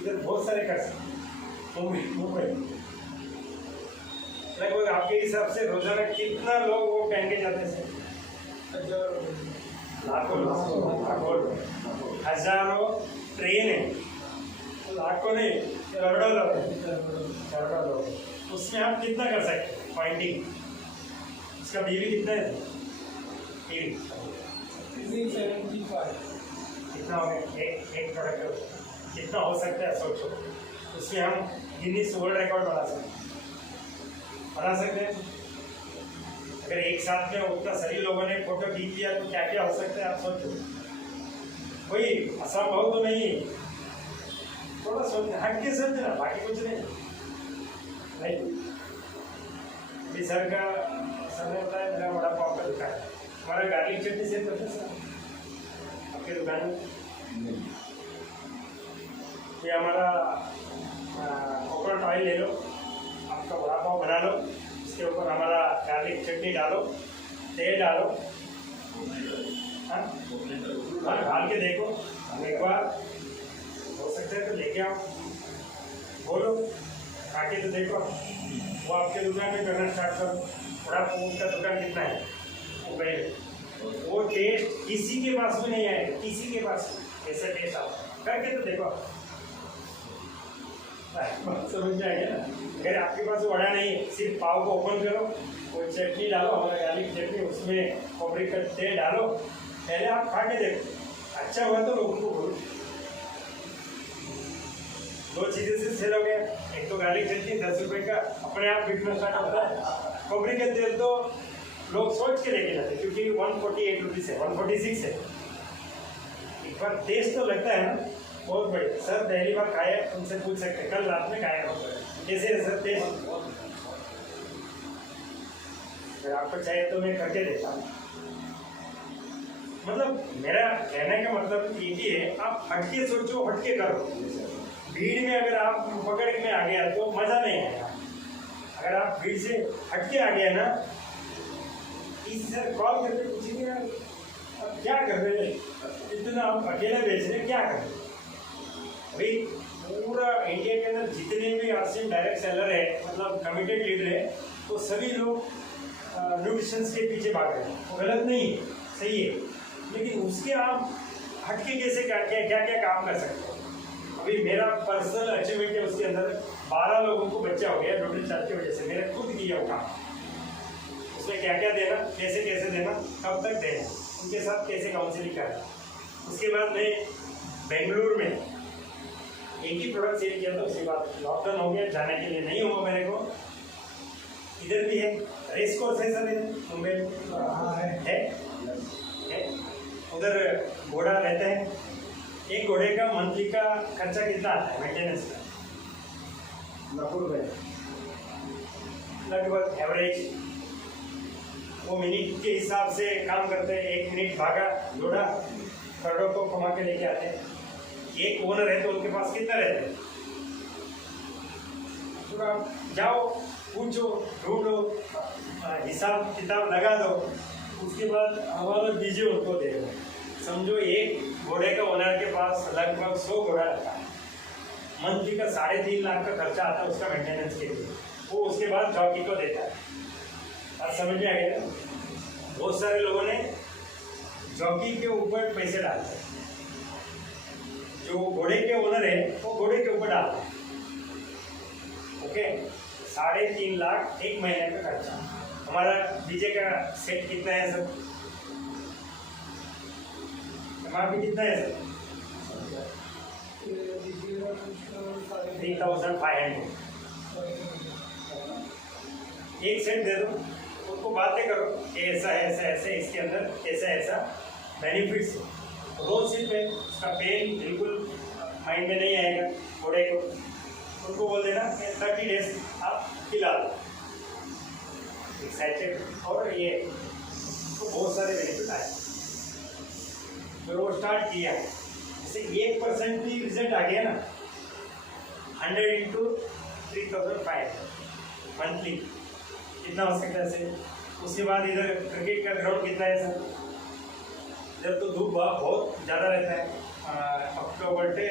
इधर बहुत सारे कर सकते हैं। मुंबई लगभग आपके हिसाब से रोजाना कितना लोग वो पहन के जाते हैं? लाखों लोग, हजारों ट्रेन है, लाखों नहीं, करोड़ों लोग। उसमें आप कितना कर सकते हैं पॉइंटिंग? उसका बीवी कितना है? 75। कितना हो गया एक प्रोडक्ट? कितना हो सकता है सोचो। उसमें हम गिनीज वर्ल्ड रिकॉर्ड बना सकते हैं। अगर एक साथ में उतना सभी लोगों ने फोटो खींच लिया तो क्या क्या हो सकता है आप सोचो। कोई असंभव तो नहीं है, थोड़ा सोचना, हट के सोचना, बाकी कुछ नहीं। अभी सर ने बताया मेरा बड़ा पाव का दुकान है, हमारा गार्लिक चटनी से करते सर आपकी दुकान में। ये हमारा कोकोनट ऑयल ले लो, आपका बड़ा पाव बना लो, उसके ऊपर हमारा गार्लिक चटनी डालो, तेल डालो, हाँ डाल के देखो एक बार, हो सकता है तो लेके आओ, बोलो खा के तो देखो। वो आपके दुकान में करना स्टार्ट करो। बड़ा पाव का दुकान कितना है मुंबई में, वो टेस्ट किसी के पास भी नहीं आएगा, किसी के पास ऐसा टेस्ट आओ, करके तो देखो, समझ में आएगा ना। अगर आपके पास वड़ा नहीं है, सिर्फ पाव को ओपन करो, वो चटनी डालो, हमारा गार्लिक चटनी, उसमें खोपड़ी का तेल डालो, पहले आप खा के देखो, अच्छा हुआ तो लोगों को बोलो। 2 चीज़ें से सेल हो गया, एक तो गार्लिक चटनी 10 रुपये का अपने आप बिकना स्टार्ट होता है। खोपड़ी का तेल तो लोग सोच के लेके जाते हैं, क्योंकि 148 रुपीज़ है, 146 है। एक बार टेस्ट तो लगता है ना, बहुत बढ़िया। सर पहली बार खाया, उनसे पूछ सकते हैं, कल रात में खाया कैसे है सर टेस्ट? अगर आपको चाहिए तो मैं करके देता हूँ। मतलब मेरा कहने का मतलब एक ही है, आप हटके सोचो, हटके करो। भीड़ में अगर आप पकड़ में आ गया तो मज़ा नहीं आएगा। अगर आप भीड़ से हटके आ गया ना, इस सर कॉल करके पूछेंगे अब क्या कर रहे हैं, इतना आप अकेले बेच रहे क्या कर रहे हैं? अभी पूरा इंडिया के अंदर जितने भी आरसीएम डायरेक्ट सेलर है, मतलब कमिटेड लीडर है, तो सभी लोग न्यूट्रिशन के पीछे भाग रहे हैं। वो गलत नहीं है, सही है, लेकिन उसके आप हटके कैसे क्या काम कर सकते हो। अभी मेरा पर्सनल अचीवमेंट है, उसके अंदर 12 लोगों को बच्चा हो गया न्यूट्रिशन की वजह से। मैंने खुद किया वो काम, उसमें क्या क्या देना, कैसे कैसे देना, कब तक देना, उनके साथ कैसे काउंसलिंग करना। उसके बाद मैं बेंगलुरु में एक ही प्रोडक्ट सेल किया था। उसके बाद लॉकडाउन हो गया, जाने के लिए नहीं हुआ मेरे को। इधर भी है, रेस कोर्स है सर, मुंबई है। उधर घोड़ा रहते हैं, एक घोड़े का मंथली का खर्चा कितना आता है मेंटेनेंस का? लगभग एवरेज वो मिनट के हिसाब से काम करते हैं। 1 मिनट भागा घोड़ा, करोड़ों को कमा के लेके आते हैं। एक ओनर है तो उनके पास कितना रहता है? तो आप जाओ, पूछो, ढूंढो, हिसाब किताब लगा दो, उसके बाद हवाला दीजिए, उनको दे दो। समझो एक घोड़े का ओनर के पास लगभग 100 घोड़ा रहता है, मंथली का 3.5 लाख का खर्चा आता है उसका मेंटेनेंस के लिए। वो उसके बाद जॉकी को देता है। और समझ में आ गया ना? बहुत सारे लोगों ने जॉकी के ऊपर पैसे डालते हैं, जो घोड़े के ओनर है वो घोड़े के ऊपर डालते हैं। ओके, 3.5 लाख 1 महीने का खर्चा। हमारा डीजे का सेट कितना है सर? हमारा भी कितना है सर? 3,500। एक सेट दे दो, उनको बातें करो कि ऐसा ऐसा ऐसे, इसके अंदर ऐसा ऐसा बेनिफिट्स है। रोज सिर्फ है, उसका पेन बिल्कुल माइंड में नहीं आएगा घोड़े को। उनको बोल देना 30 डेज आप खिला दो एक्साइटेड, और ये तो बहुत सारे बेनिफिट आए। तो वो स्टार्ट किया, जैसे 1% भी रिजल्ट आ गया ना, 100 इंटू 3,500 मंथली कितना हो सकता है सर? उसके बाद इधर क्रिकेट का ग्राउंड कितना है सर? इधर तो धूप बहुत ज़्यादा रहता है, अक्टूबर से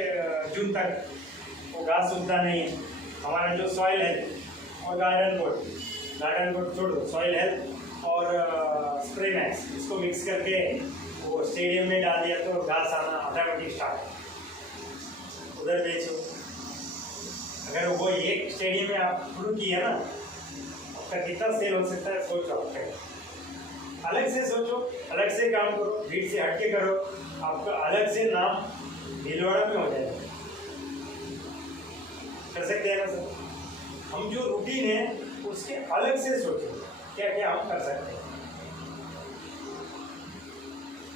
जून तक वो घास उगता नहीं है। हमारा जो सॉइल है और गार्डन बोर्ड छोड़ दो, सॉइल हेल्थ और स्प्रे मैक्स, इसको मिक्स करके वो स्टेडियम में डाल दिया तो घास आना ऑटोमेटिक स्टार्ट है। उधर बेचो। अगर वो एक स्टेडियम में आप शुरू किया ना, आपका कितना सेल हो सकता है सोचो। आपका अलग से सोचो, अलग से काम करो, भीड़ से हटके करो, आपका अलग से नाम भीलवाड़ा में हो जाएगा। कर सकते हैं ना सर? हम जो रूटीन है उसके अलग से सोचो क्या क्या हम कर सकते हैं।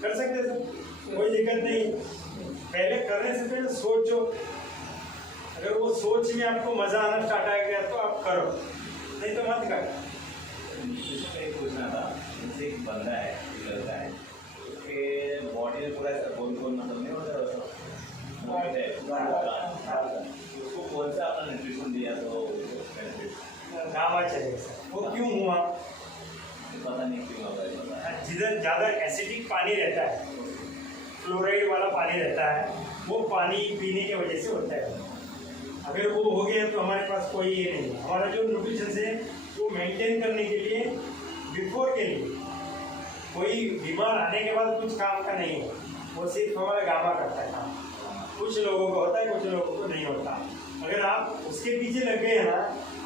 कर सकते हैं सर, कोई दिक्कत नहीं। पहले करने से पहले सोचो, अगर वो सोच में आपको मजा आना स्टार्ट आ गया तो आप करो, नहीं तो मत करो। पूछना था, जैसे एक बंदा है, लड़का है, उसके बॉडी में पूरा गोल मतलब नहीं होता उसको कौन सा अपना न्यूट्रिशन दिया तो गामा चलेगा सर। वो क्यों हुआ? पता नहीं क्यों होगा। जिधर ज़्यादा एसिडिक पानी रहता है, फ्लोराइड वाला पानी रहता है, वो पानी पीने की वजह से होता है। अगर वो हो गया तो हमारे पास कोई ये नहीं है। हमारा जो न्यूट्रिशन है वो मेंटेन करने के लिए, बिफोर के लिए, कोई बीमार आने के बाद कुछ काम का नहीं है। वो सिर्फ हमारा गामा करता है काम। कुछ लोगों को होता है, कुछ लोगों को नहीं होता। अगर आप उसके पीछे लग गए ना,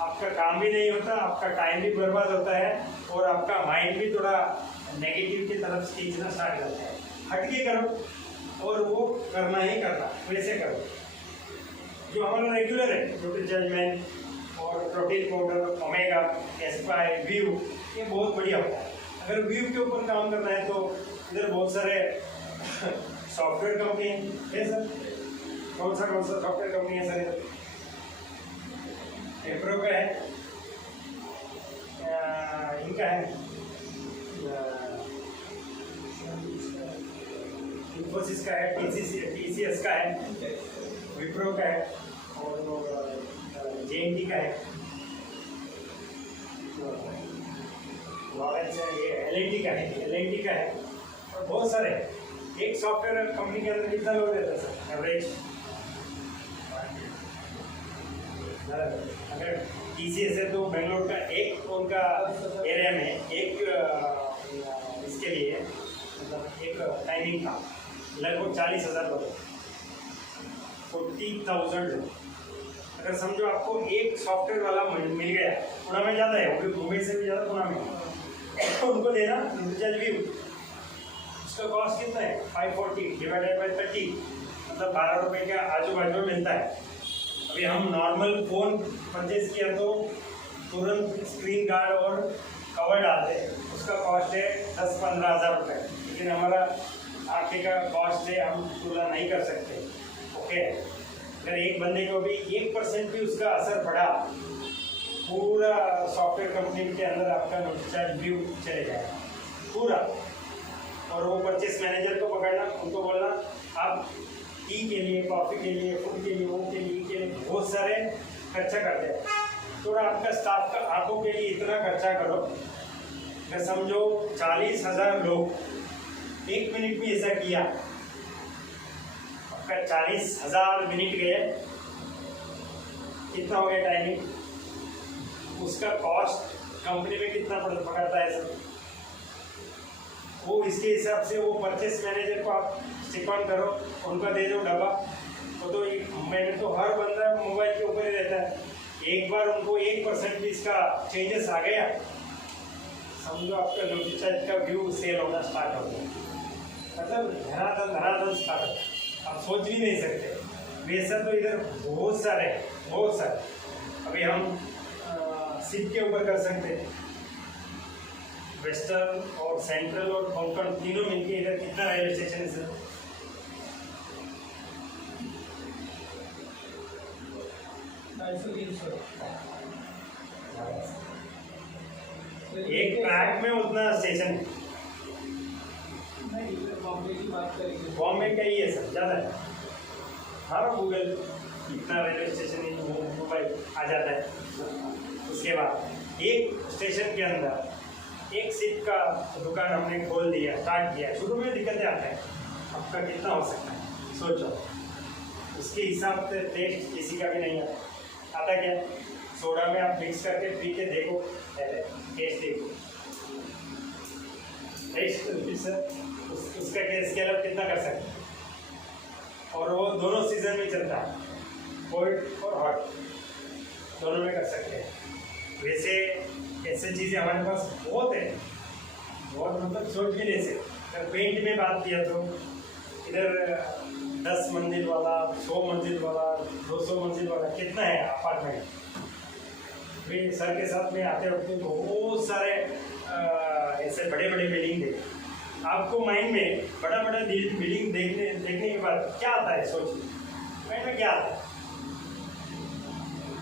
आपका काम भी नहीं होता, आपका टाइम भी बर्बाद होता है, और आपका माइंड भी थोड़ा नेगेटिव की तरफ खींचना स्टार्ट करता है। हटके करो, और वो करना ही करना, वैसे करो। जो हमारा रेगुलर है, न्यूट्रिजन और प्रोटीन पाउडर, ओमेगा, एस्पाई, व्यू, ये बहुत बढ़िया होता है। अगर व्यू के ऊपर काम करना है तो इधर बहुत सारे सॉफ्टवेयर कंपनी है सर। कौन सा सॉफ्टवेयर कंपनी है सर? इधर एप्रो का है, इनका है, इन्फोसिस का है, TCS का है, विप्रो का है, और JNT का है, लॉरेंस है, ये LNT का है, और बहुत सारे हैं। एक सॉफ्टवेयर कंपनी के अंदर कितना लोग रहता है सर एवरेज? अगर TCS है तो बेंगलोर का एक उनका एरिया में एक इसके लिए मतलब एक टाइमिंग था लगभग 40,000 लोग, 40,000 लोग। अगर समझो आपको एक सॉफ्टवेयर वाला मिल गया, पुणे में ज़्यादा है, वो मुंबई से भी ज़्यादा पुणे में, तो उनको देना रिचार्ज व्यू, उसका कॉस्ट कितना है 540 डिवाइडेड बाई 30, मतलब 12 रुपये के आजू बाजू में मिलता है। अभी हम नॉर्मल फ़ोन परचेज किया तो तुरंत स्क्रीन गार्ड और कवर डालते हैं, उसका कॉस्ट है 10-15 हज़ार रुपये, लेकिन हमारा आगे का कॉस्ट है, हम तुलना नहीं कर सकते। ओके, अगर एक बंदे को भी 1% भी उसका असर पड़ा, पूरा सॉफ्टवेयर कंपनी के अंदर आपका रिचार्ज व्यू चले जाएगा पूरा। और वो परचेस मैनेजर को पकड़ना, उनको बोलना आप टी के लिए, कॉफ़ी के लिए, फूड के लिए, वो के लिए बहुत सारे खर्चा करते हैं, तो आपका स्टाफ का आंखों के लिए इतना खर्चा करो। मैं समझो 40,000 लोग 1 मिनट में ऐसा किया, आपका 40,000 मिनट गए, कितना हो गया टाइमिंग, उसका कॉस्ट कंपनी में कितना पकड़ता है सर, वो इसके हिसाब से वो परचेस मैनेजर को आप स्टिक ऑन करो, उनका दे दो डब्बा। तो मैंने तो हर बंदा मोबाइल के ऊपर ही रहता है, एक बार उनको 1% भी इसका चेंजेस आ गया, समझो आपका रिचार्ज का व्यू सेल होना स्टार्ट हो गया, मतलब धराधन स्टार्ट हो गया, आप सोच भी नहीं सकते। वैसा तो इधर बहुत सारे। अभी हम सिप के ऊपर कर सकते हैं, वेस्टर्न और सेंट्रल और कोंकण तीनों मिलके इधर कितना रेलवे स्टेशन है सर, एक ट्रैक में उतना स्टेशन है। बॉम्बे का ही है सर, ज़्यादा है। हाँ, गूगल कितना रेलवे स्टेशन है वो मोबाइल आ जाता है। उसके बाद एक स्टेशन के अंदर एक सिप का दुकान हमने खोल दिया, स्टार्ट किया, शुरू में दिक्कतें आते हैं, आपका कितना हो सकता है सोचो। उसके हिसाब से टेस्ट किसी का भी नहीं आता क्या, सोडा में आप मिक्स करके पी के देखो, पहले टेस्ट देखो, टेस्ट उसका स्केल अप कितना कर सकते हैं। और वो दोनों सीजन में चलता है, कोल्ड और हॉट दोनों में कर सकते हैं। वैसे ऐसे चीज़ें हमारे पास बहुत है, बहुत मतलब सोच भी नहीं सकते। अगर पेंट में बात किया तो इधर 10 मंजिल वाला, 100 मंजिल वाला, 200 मंजिल वाला कितना है अपार्टमेंट। भी सर के साथ में आते वक्त बहुत सारे ऐसे बड़े बड़े बिल्डिंग थे, आपको माइंड में बड़ा बड़ा बिल्डिंग देखने के बाद क्या आता है, सोचिए माइंड में क्या आता है।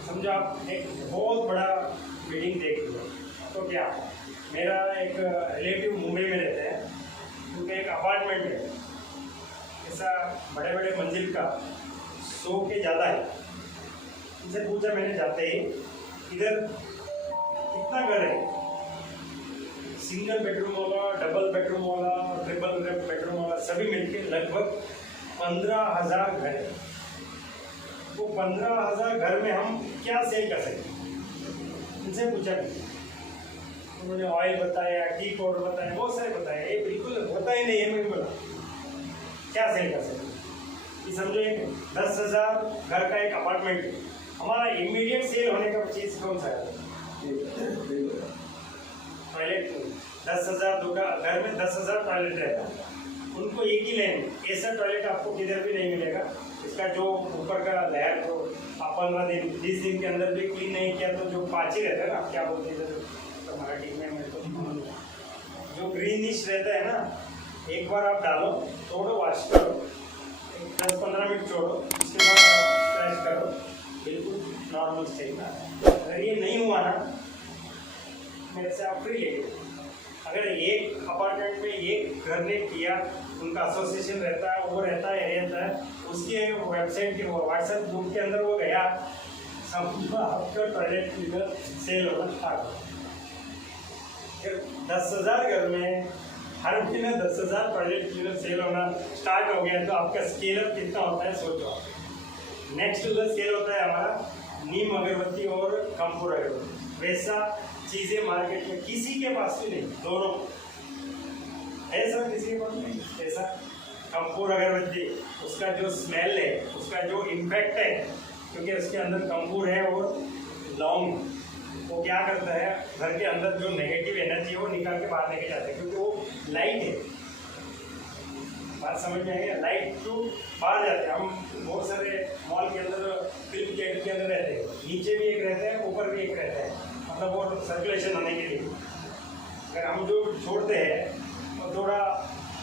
समझो आप एक बहुत बड़ा बिल्डिंग देख लिया तो क्या, मेरा एक रिलेटिव मुंबई में रहते हैं, उनका एक अपार्टमेंट है ऐसा बड़े बड़े मंजिल का, 100 के ज़्यादा है। उनसे पूछा मैंने जाते ही, इधर कितना घर है, सिंगल बेडरूम वाला, डबल बेडरूम वाला, ट्रिपल बेडरूम वाला, सभी मिलके लगभग 15,000 घर है। वो 15,000 घर में हम क्या सेल कर सकते हैं, उनसे पूछा भी, उन्होंने ऑयल बताया, टी पाउडर बताया, बहुत सारे बताया, ये बिल्कुल होता ही नहीं है। मैं बोला क्या सेल कर सकते हैं, ये समझो एक 10,000 घर का एक अपार्टमेंट है, हमारा इमीडिएट सेल होने का चीज़ कौन सा है, टॉयलेट। 10,000 घर में 10,000 टॉयलेट रहता है, उनको एक ही लेन, ऐसा टॉयलेट आपको किधर भी नहीं मिलेगा। इसका जो ऊपर का लेयर तो आप 15 दिन 20 दिन के अंदर भी क्लीन नहीं किया तो जो पाची रहता है ना, क्या बोलते हैं तो मराठी में मेरे को जो ग्रीनिश रहता है ना, एक बार आप डालो, छोड़ो, वॉश करो, 10-15 मिनट छोड़ो, उसके बाद आप फ्रेश करो, बिल्कुल नॉर्मल स्टेज में। अगर ये नहीं हुआ ना, मेरे से आप फ्री ले। अगर एक अपार्टमेंट में एक घर ने किया, उनका एसोसिएशन रहता है, वो रहता है, रहता है, उसके वेबसाइट के व्हाट्सएप ग्रुप के अंदर वो गया, समझो आपका टॉयलेट क्लीनर सेल होना स्टार्ट हो। 10,000 घर में हर महीने 10,000 टॉयलेट क्लीनर सेल होना स्टार्ट हो गया, तो आपका स्केल अप कितना होता है सोचो। नेक्स्ट उधर सेल होता है हमारा नीम अगरबत्ती और कम्फूर अगरबत्ती, वैसा चीज़ें मार्केट में किसी के पास भी नहीं, दोनों है सर, किसी के पास नहीं ऐसा। कम्फूर अगरबत्ती, उसका जो स्मेल है, उसका जो इम्पैक्ट है, क्योंकि उसके अंदर कम्फूर है और लौंग, वो क्या करता है, घर के अंदर जो नेगेटिव एनर्जी है वो निकाल के बाहर लेके जाता है, क्योंकि वो लाइट है। बात समझ में आएगी, लाइट तो बाहर जाते हैं। हम बहुत सारे मॉल के अंदर, फिल्म गेट के अंदर रहते हैं, नीचे भी एक रहता है, ऊपर भी एक रहता है, मतलब वो सर्कुलेशन होने के लिए। अगर हम जो छोड़ते हैं वो थोड़ा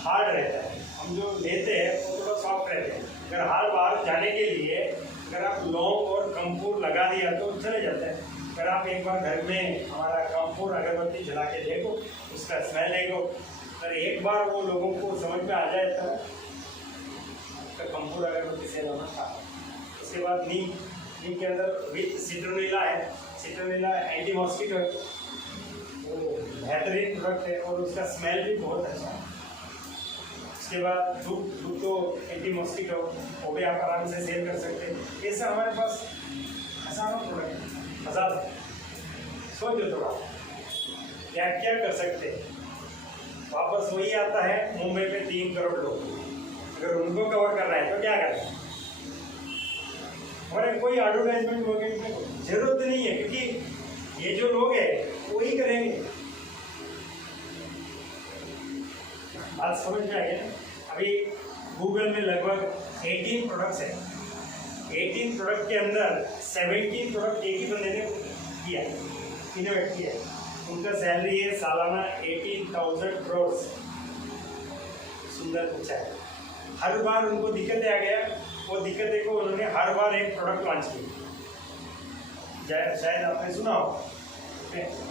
हार्ड रहता है, हम जो लेते हैं वो थोड़ा सॉफ्ट रहते हैं। अगर हार बाहर जाने के लिए अगर आप लौंग और कम्फूर लगा दिया तो चले जाता है। अगर आप एक बार घर में हमारा कम्फूर अगरबत्ती जला के देखो, उसका स्मेल देखो, अगर एक बार वो लोगों को समझ में आ जाए तो कम्फूर अगरबत्ती से लाना था। उसके बाद नीम के अंदर विथ सिट्रोनिला है, सिट्रोनिला एंटी मॉस्किटो है, वो बेहतरीन प्रोडक्ट है और उसका स्मेल भी बहुत अच्छा है। उसके बाद धूप तो एंटी मॉस्किटो, वो भी आप आराम से सेल कर सकते हैं। ऐसा हमारे पास हज़ारों प्रोडक्ट है, हज़ार। सोचो थोड़ा क्या क्या कर सकते हैं। वापस वही आता है, मुंबई में 3 करोड़ लोग, अगर उनको कवर करना है तो क्या करना है। हमारे कोई एडवर्टाइजमेंट वगैरह में जरूरत नहीं है, क्योंकि ये जो लोग हैं वही करेंगे। बात समझ में आई है। अभी गूगल में लगभग 18 प्रोडक्ट्स हैं, 18 प्रोडक्ट के अंदर 17 प्रोडक्ट एक ही बंदे ने किया, इनोवेट किया। उनका सैलरी है सालाना 18,000 करोड़। सुंदर पूछा है। हर बार उनको दिक्कतें आ गया, वो दिक्कतें को उन्होंने हर बार एक प्रोडक्ट लॉन्च किया। शायद आपने सुना हो,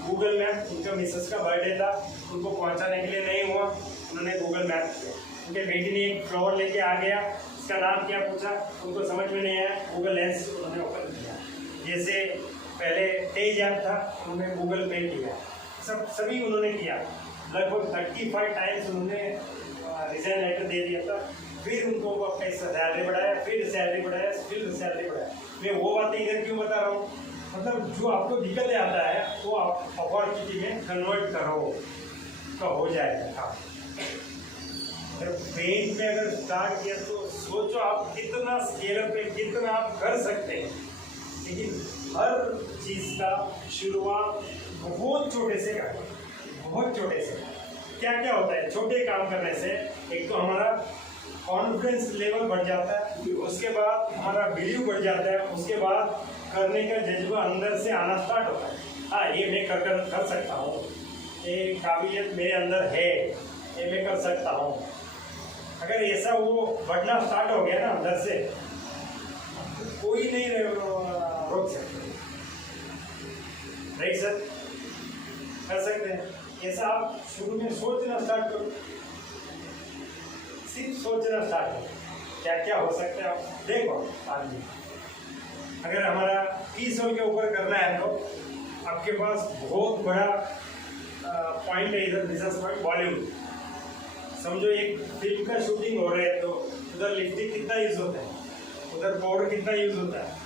गूगल मैप, उनका मिसेस का बर्थडे था, उनको पहुंचाने के लिए नहीं हुआ, उन्होंने गूगल मैप किया। उनके बेटी ने एक फ्लावर लेके आ गया, इसका नाम क्या पूछा, उनको समझ में नहीं आया, गूगल लेंस उन्होंने ओपन किया। जैसे पहले तेज ऐप था, उन्होंने गूगल पे किया, सभी उन्होंने किया। लगभग 35 टाइम्स उन्होंने रिजाइन लेटर दे दिया था। फिर उनको अपने सैलरी बढ़ाया, फिर सैलरी बढ़ाया, फिर सैलरी बढ़ाया। मैं वो बातें इधर क्यों बता रहा हूँ, मतलब जो आपको दिक्कतें आता है वो आप अपॉर्चुनिटी में कन्वर्ट करो तो हो जाएगा काम। अगर पेंट में अगर स्टार्ट किया तो सोचो आप कितना स्केल पे, कितना आप कर सकते हैं। लेकिन हर चीज़ का शुरुआत बहुत छोटे से करें, बहुत छोटे से। क्या क्या होता है छोटे काम करने से? एक तो हमारा कॉन्फिडेंस लेवल बढ़ जाता है, उसके बाद हमारा बिलीव बढ़ जाता है, उसके बाद करने का जज्बा अंदर से आना स्टार्ट होता है। हाँ, ये मैं कर सकता हूँ, ये काबिलियत मेरे अंदर है, ये मैं कर सकता हूँ। अगर ऐसा वो बढ़ना स्टार्ट हो गया ना अंदर से, तो कोई नहीं रोक सकते। राइट सर, कर सकते हैं। ऐसा आप शुरू में सोचना स्टार्ट करो, सिर्फ सोचना स्टार्ट करो क्या क्या हो सकता है। आप देखो आगे, अगर हमारा 30 के ऊपर करना है तो आपके पास बहुत बड़ा पॉइंट है इधर, बिजनेस पॉइंट बॉलीवुड। समझो एक फिल्म का शूटिंग हो रहा है तो उधर लिपस्टिक कितना यूज होता है, उधर पाउडर कितना यूज होता है।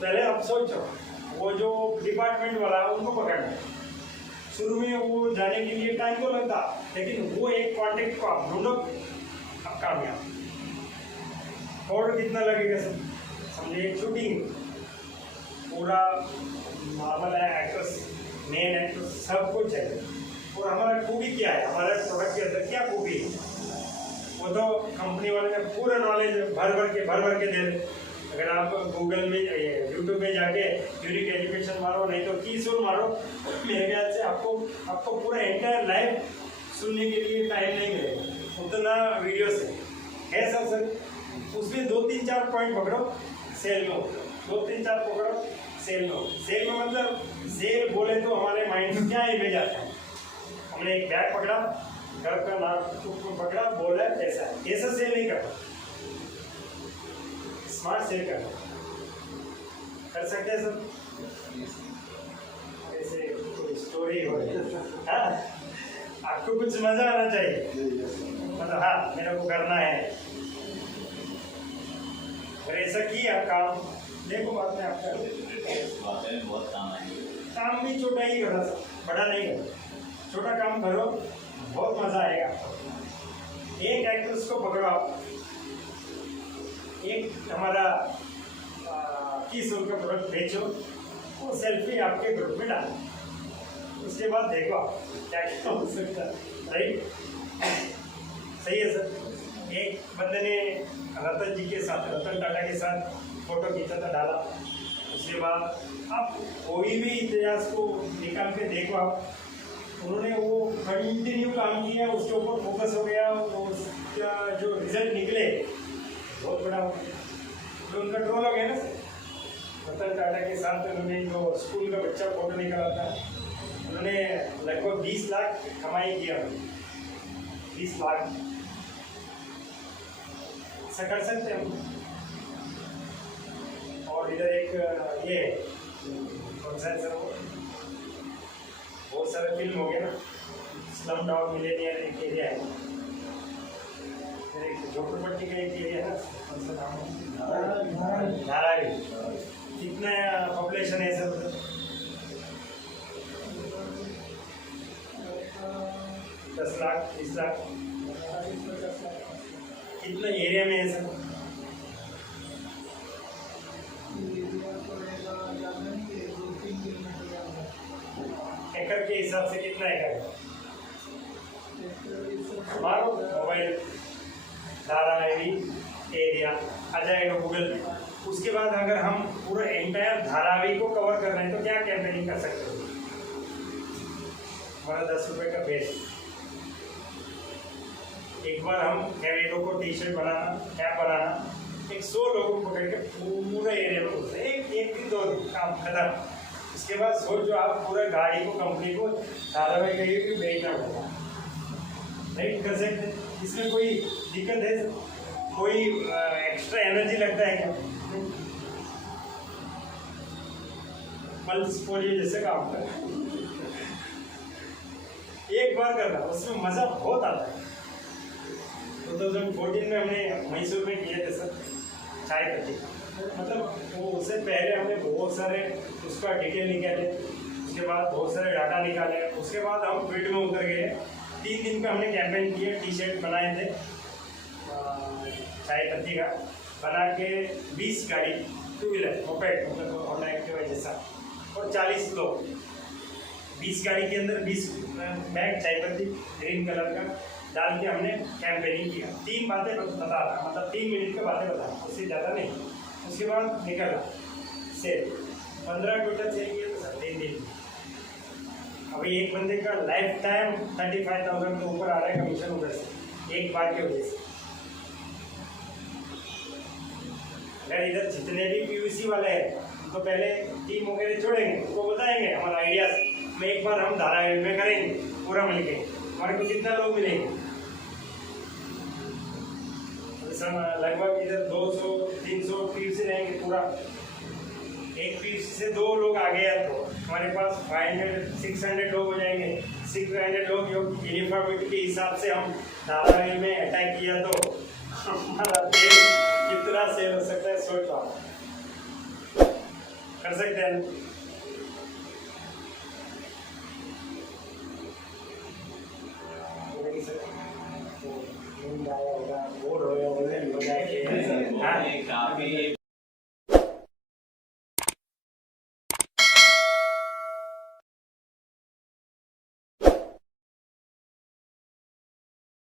पहले आप सोचो, वो जो डिपार्टमेंट वाला है उनको पकड़ना है। शुरू में वो जाने के लिए टाइम तो लगता, लेकिन वो एक कॉन्टेक्ट को आप ढूंढो, आप कामयाब। पाउडर कितना लगेगा सर, समझिए एक शूटिंग पूरा नॉर्मल है, एक्ट्रेस, मेन एक्ट्रेस, सब कुछ है। और हमारा खूबी क्या है, हमारे प्रोडक्ट के अंदर क्या खूबी है, वो तो कंपनी वाले ने पूरा नॉलेज भर भर के दे दे। अगर आप गूगल में, यूट्यूब में जाके यूनिक एजुकेशन मारो, नहीं तो कीसूर मारो, मेरे ख्याल से आपको पूरा एंटायर लाइफ सुनने के लिए टाइम नहीं मिलेगा, उतना वीडियो से है सर। उसमें 2-3-4 पॉइंट पकड़ो, सेल में हो, 2-3-4 पकड़ो, सेल में हो। सेल में मतलब सेल बोले तो हमारे माइंड में क्या इमेज आता है, हमने एक बैग पकड़ा, घर का नाम पकड़ा, बोला ऐसा है, ऐसा सेल नहीं करना, स्मार्ट सेल करना। कर सकते हैं सर, ऐसे कोई स्टोरी हो, हाँ आपको कुछ मजा आना चाहिए, मतलब हाँ मेरे को करना है। अगर ऐसा किया काम देखो बाद में आपका वाकई में बहुत काम आएंगे। काम भी छोटा ही करो, बड़ा नहीं करो, छोटा काम करो, बहुत मजा आएगा। एक एक्ट्रेस को पकड़ो आप, एक हमारा 30 का प्रोडक्ट बेचो, वो सेल्फी आपके ग्रुप में डालो, उसके बाद देखो आप क्या क्या हो सकता है, राइट? सही है सर। एक बंदे ने रतन जी के साथ, रतन टाटा के साथ फोटो खींचा था, डाला। उसके बाद आप कोई भी इतिहास को निकाल के देखो आप, उन्होंने वो कंटिन्यू काम किया, उसके ऊपर फोकस हो गया, उसका जो रिजल्ट निकले बहुत बड़ा हो गया। तो उनका ट्रोल हो गया ना रतन टाटा के साथ, उन्होंने जो स्कूल का बच्चा फोटो निकाला था, उन्होंने लगभग 20 लाख कमाई किया, 20 लाख। ऐसा कर सकते हैं हम। और इधर एक ये कौन सा है सर, वो बहुत सारे फिल्म हो गए ना, स्लम डॉग मिलेनियर एक एरिया है, फिर एक झोपड़पट्टी का एक एरिया है, कौन सा नाम है, धारावी। कितना पॉपुलेशन है सर? 10 लाख 20 लाख। कितना एरिया में है सर? एकड़ के हिसाब से कितना एकड़ है? मारो मोबाइल धारावी एरिया आ जाएगा गूगल में। उसके बाद अगर हम पूरा एंटायर धारावी को कवर कर रहे हैं तो क्या कैंपेनिंग कर सकते हो? हमारा 10 रुपये का बेस। एक बार हम कैरेटो को टी शर्ट बनाना, कैप बनाना, एक 100 लोगों को पकड़ के पूरा एरिया में घुसते, एक दिन 2 दिन काम खत्म। उसके बाद सोचो आप पूरा गाड़ी को, कंपनी को धारावाहिक कहिए कि बेचना पड़ेगा, राइट? कर सकते, इसमें कोई दिक्कत है? कोई एक्स्ट्रा एनर्जी लगता है क्या? पल्स पोलियो जैसे काम कर एक बार करना, उसमें मजा बहुत आता है। 2014 में हमने मैसूर में किए थे सर चाय पत्ती, मतलब वो उससे पहले हमने बहुत सारे उसका डिटेल निकाले, उसके बाद बहुत सारे डाटा निकाले, उसके बाद हम फील्ड में उतर गए। 3 दिन का हमने कैंपेन किया, टी शर्ट बनाए थे चाय पत्ती का, बना के 20 गाड़ी 2 व्हीलर मोपेड, मतलब होंडा एक्टिवा जैसा, और 40 लोग, 20 गाड़ी के अंदर 20 बैग चाय पत्ती ग्रीन कलर का डाल के हमने कैंपेनिंग किया। 3 बातें बता रहा, मतलब 3 मिनट की बातें बता, उससे ज़्यादा नहीं। उसके बाद निकला सेल, 15 टोटल सेल किए तो सर 3 दिन। अभी एक बंदे का लाइफ टाइम 35,000 के ऊपर आ रहा है कमीशन उधर से, एक बार की वजह से। अगर इधर जितने भी पीयूसी वाले हैं तो पहले टीम वगैरह छोड़ेंगे, उनको बताएंगे हमारा आइडियाज में, एक बार हम धारावाहिक में करेंगे पूरा मिलके, हमारे को कितना लोग मिलेंगे? लगभग इधर 200-300 पीयूसी रहेंगे पूरा। एक पीयूसी से 2 लोग आ गया तो हमारे पास 500-600 लोग हो जाएंगे। 600 लोग यूनिफॉर्मिटी के हिसाब से हम धारावाहिक में अटैक किया तो हमारा तेल कितना सेल हो सकता है, सोचो आप। कर सकते हैं। बोर हो गया, काफी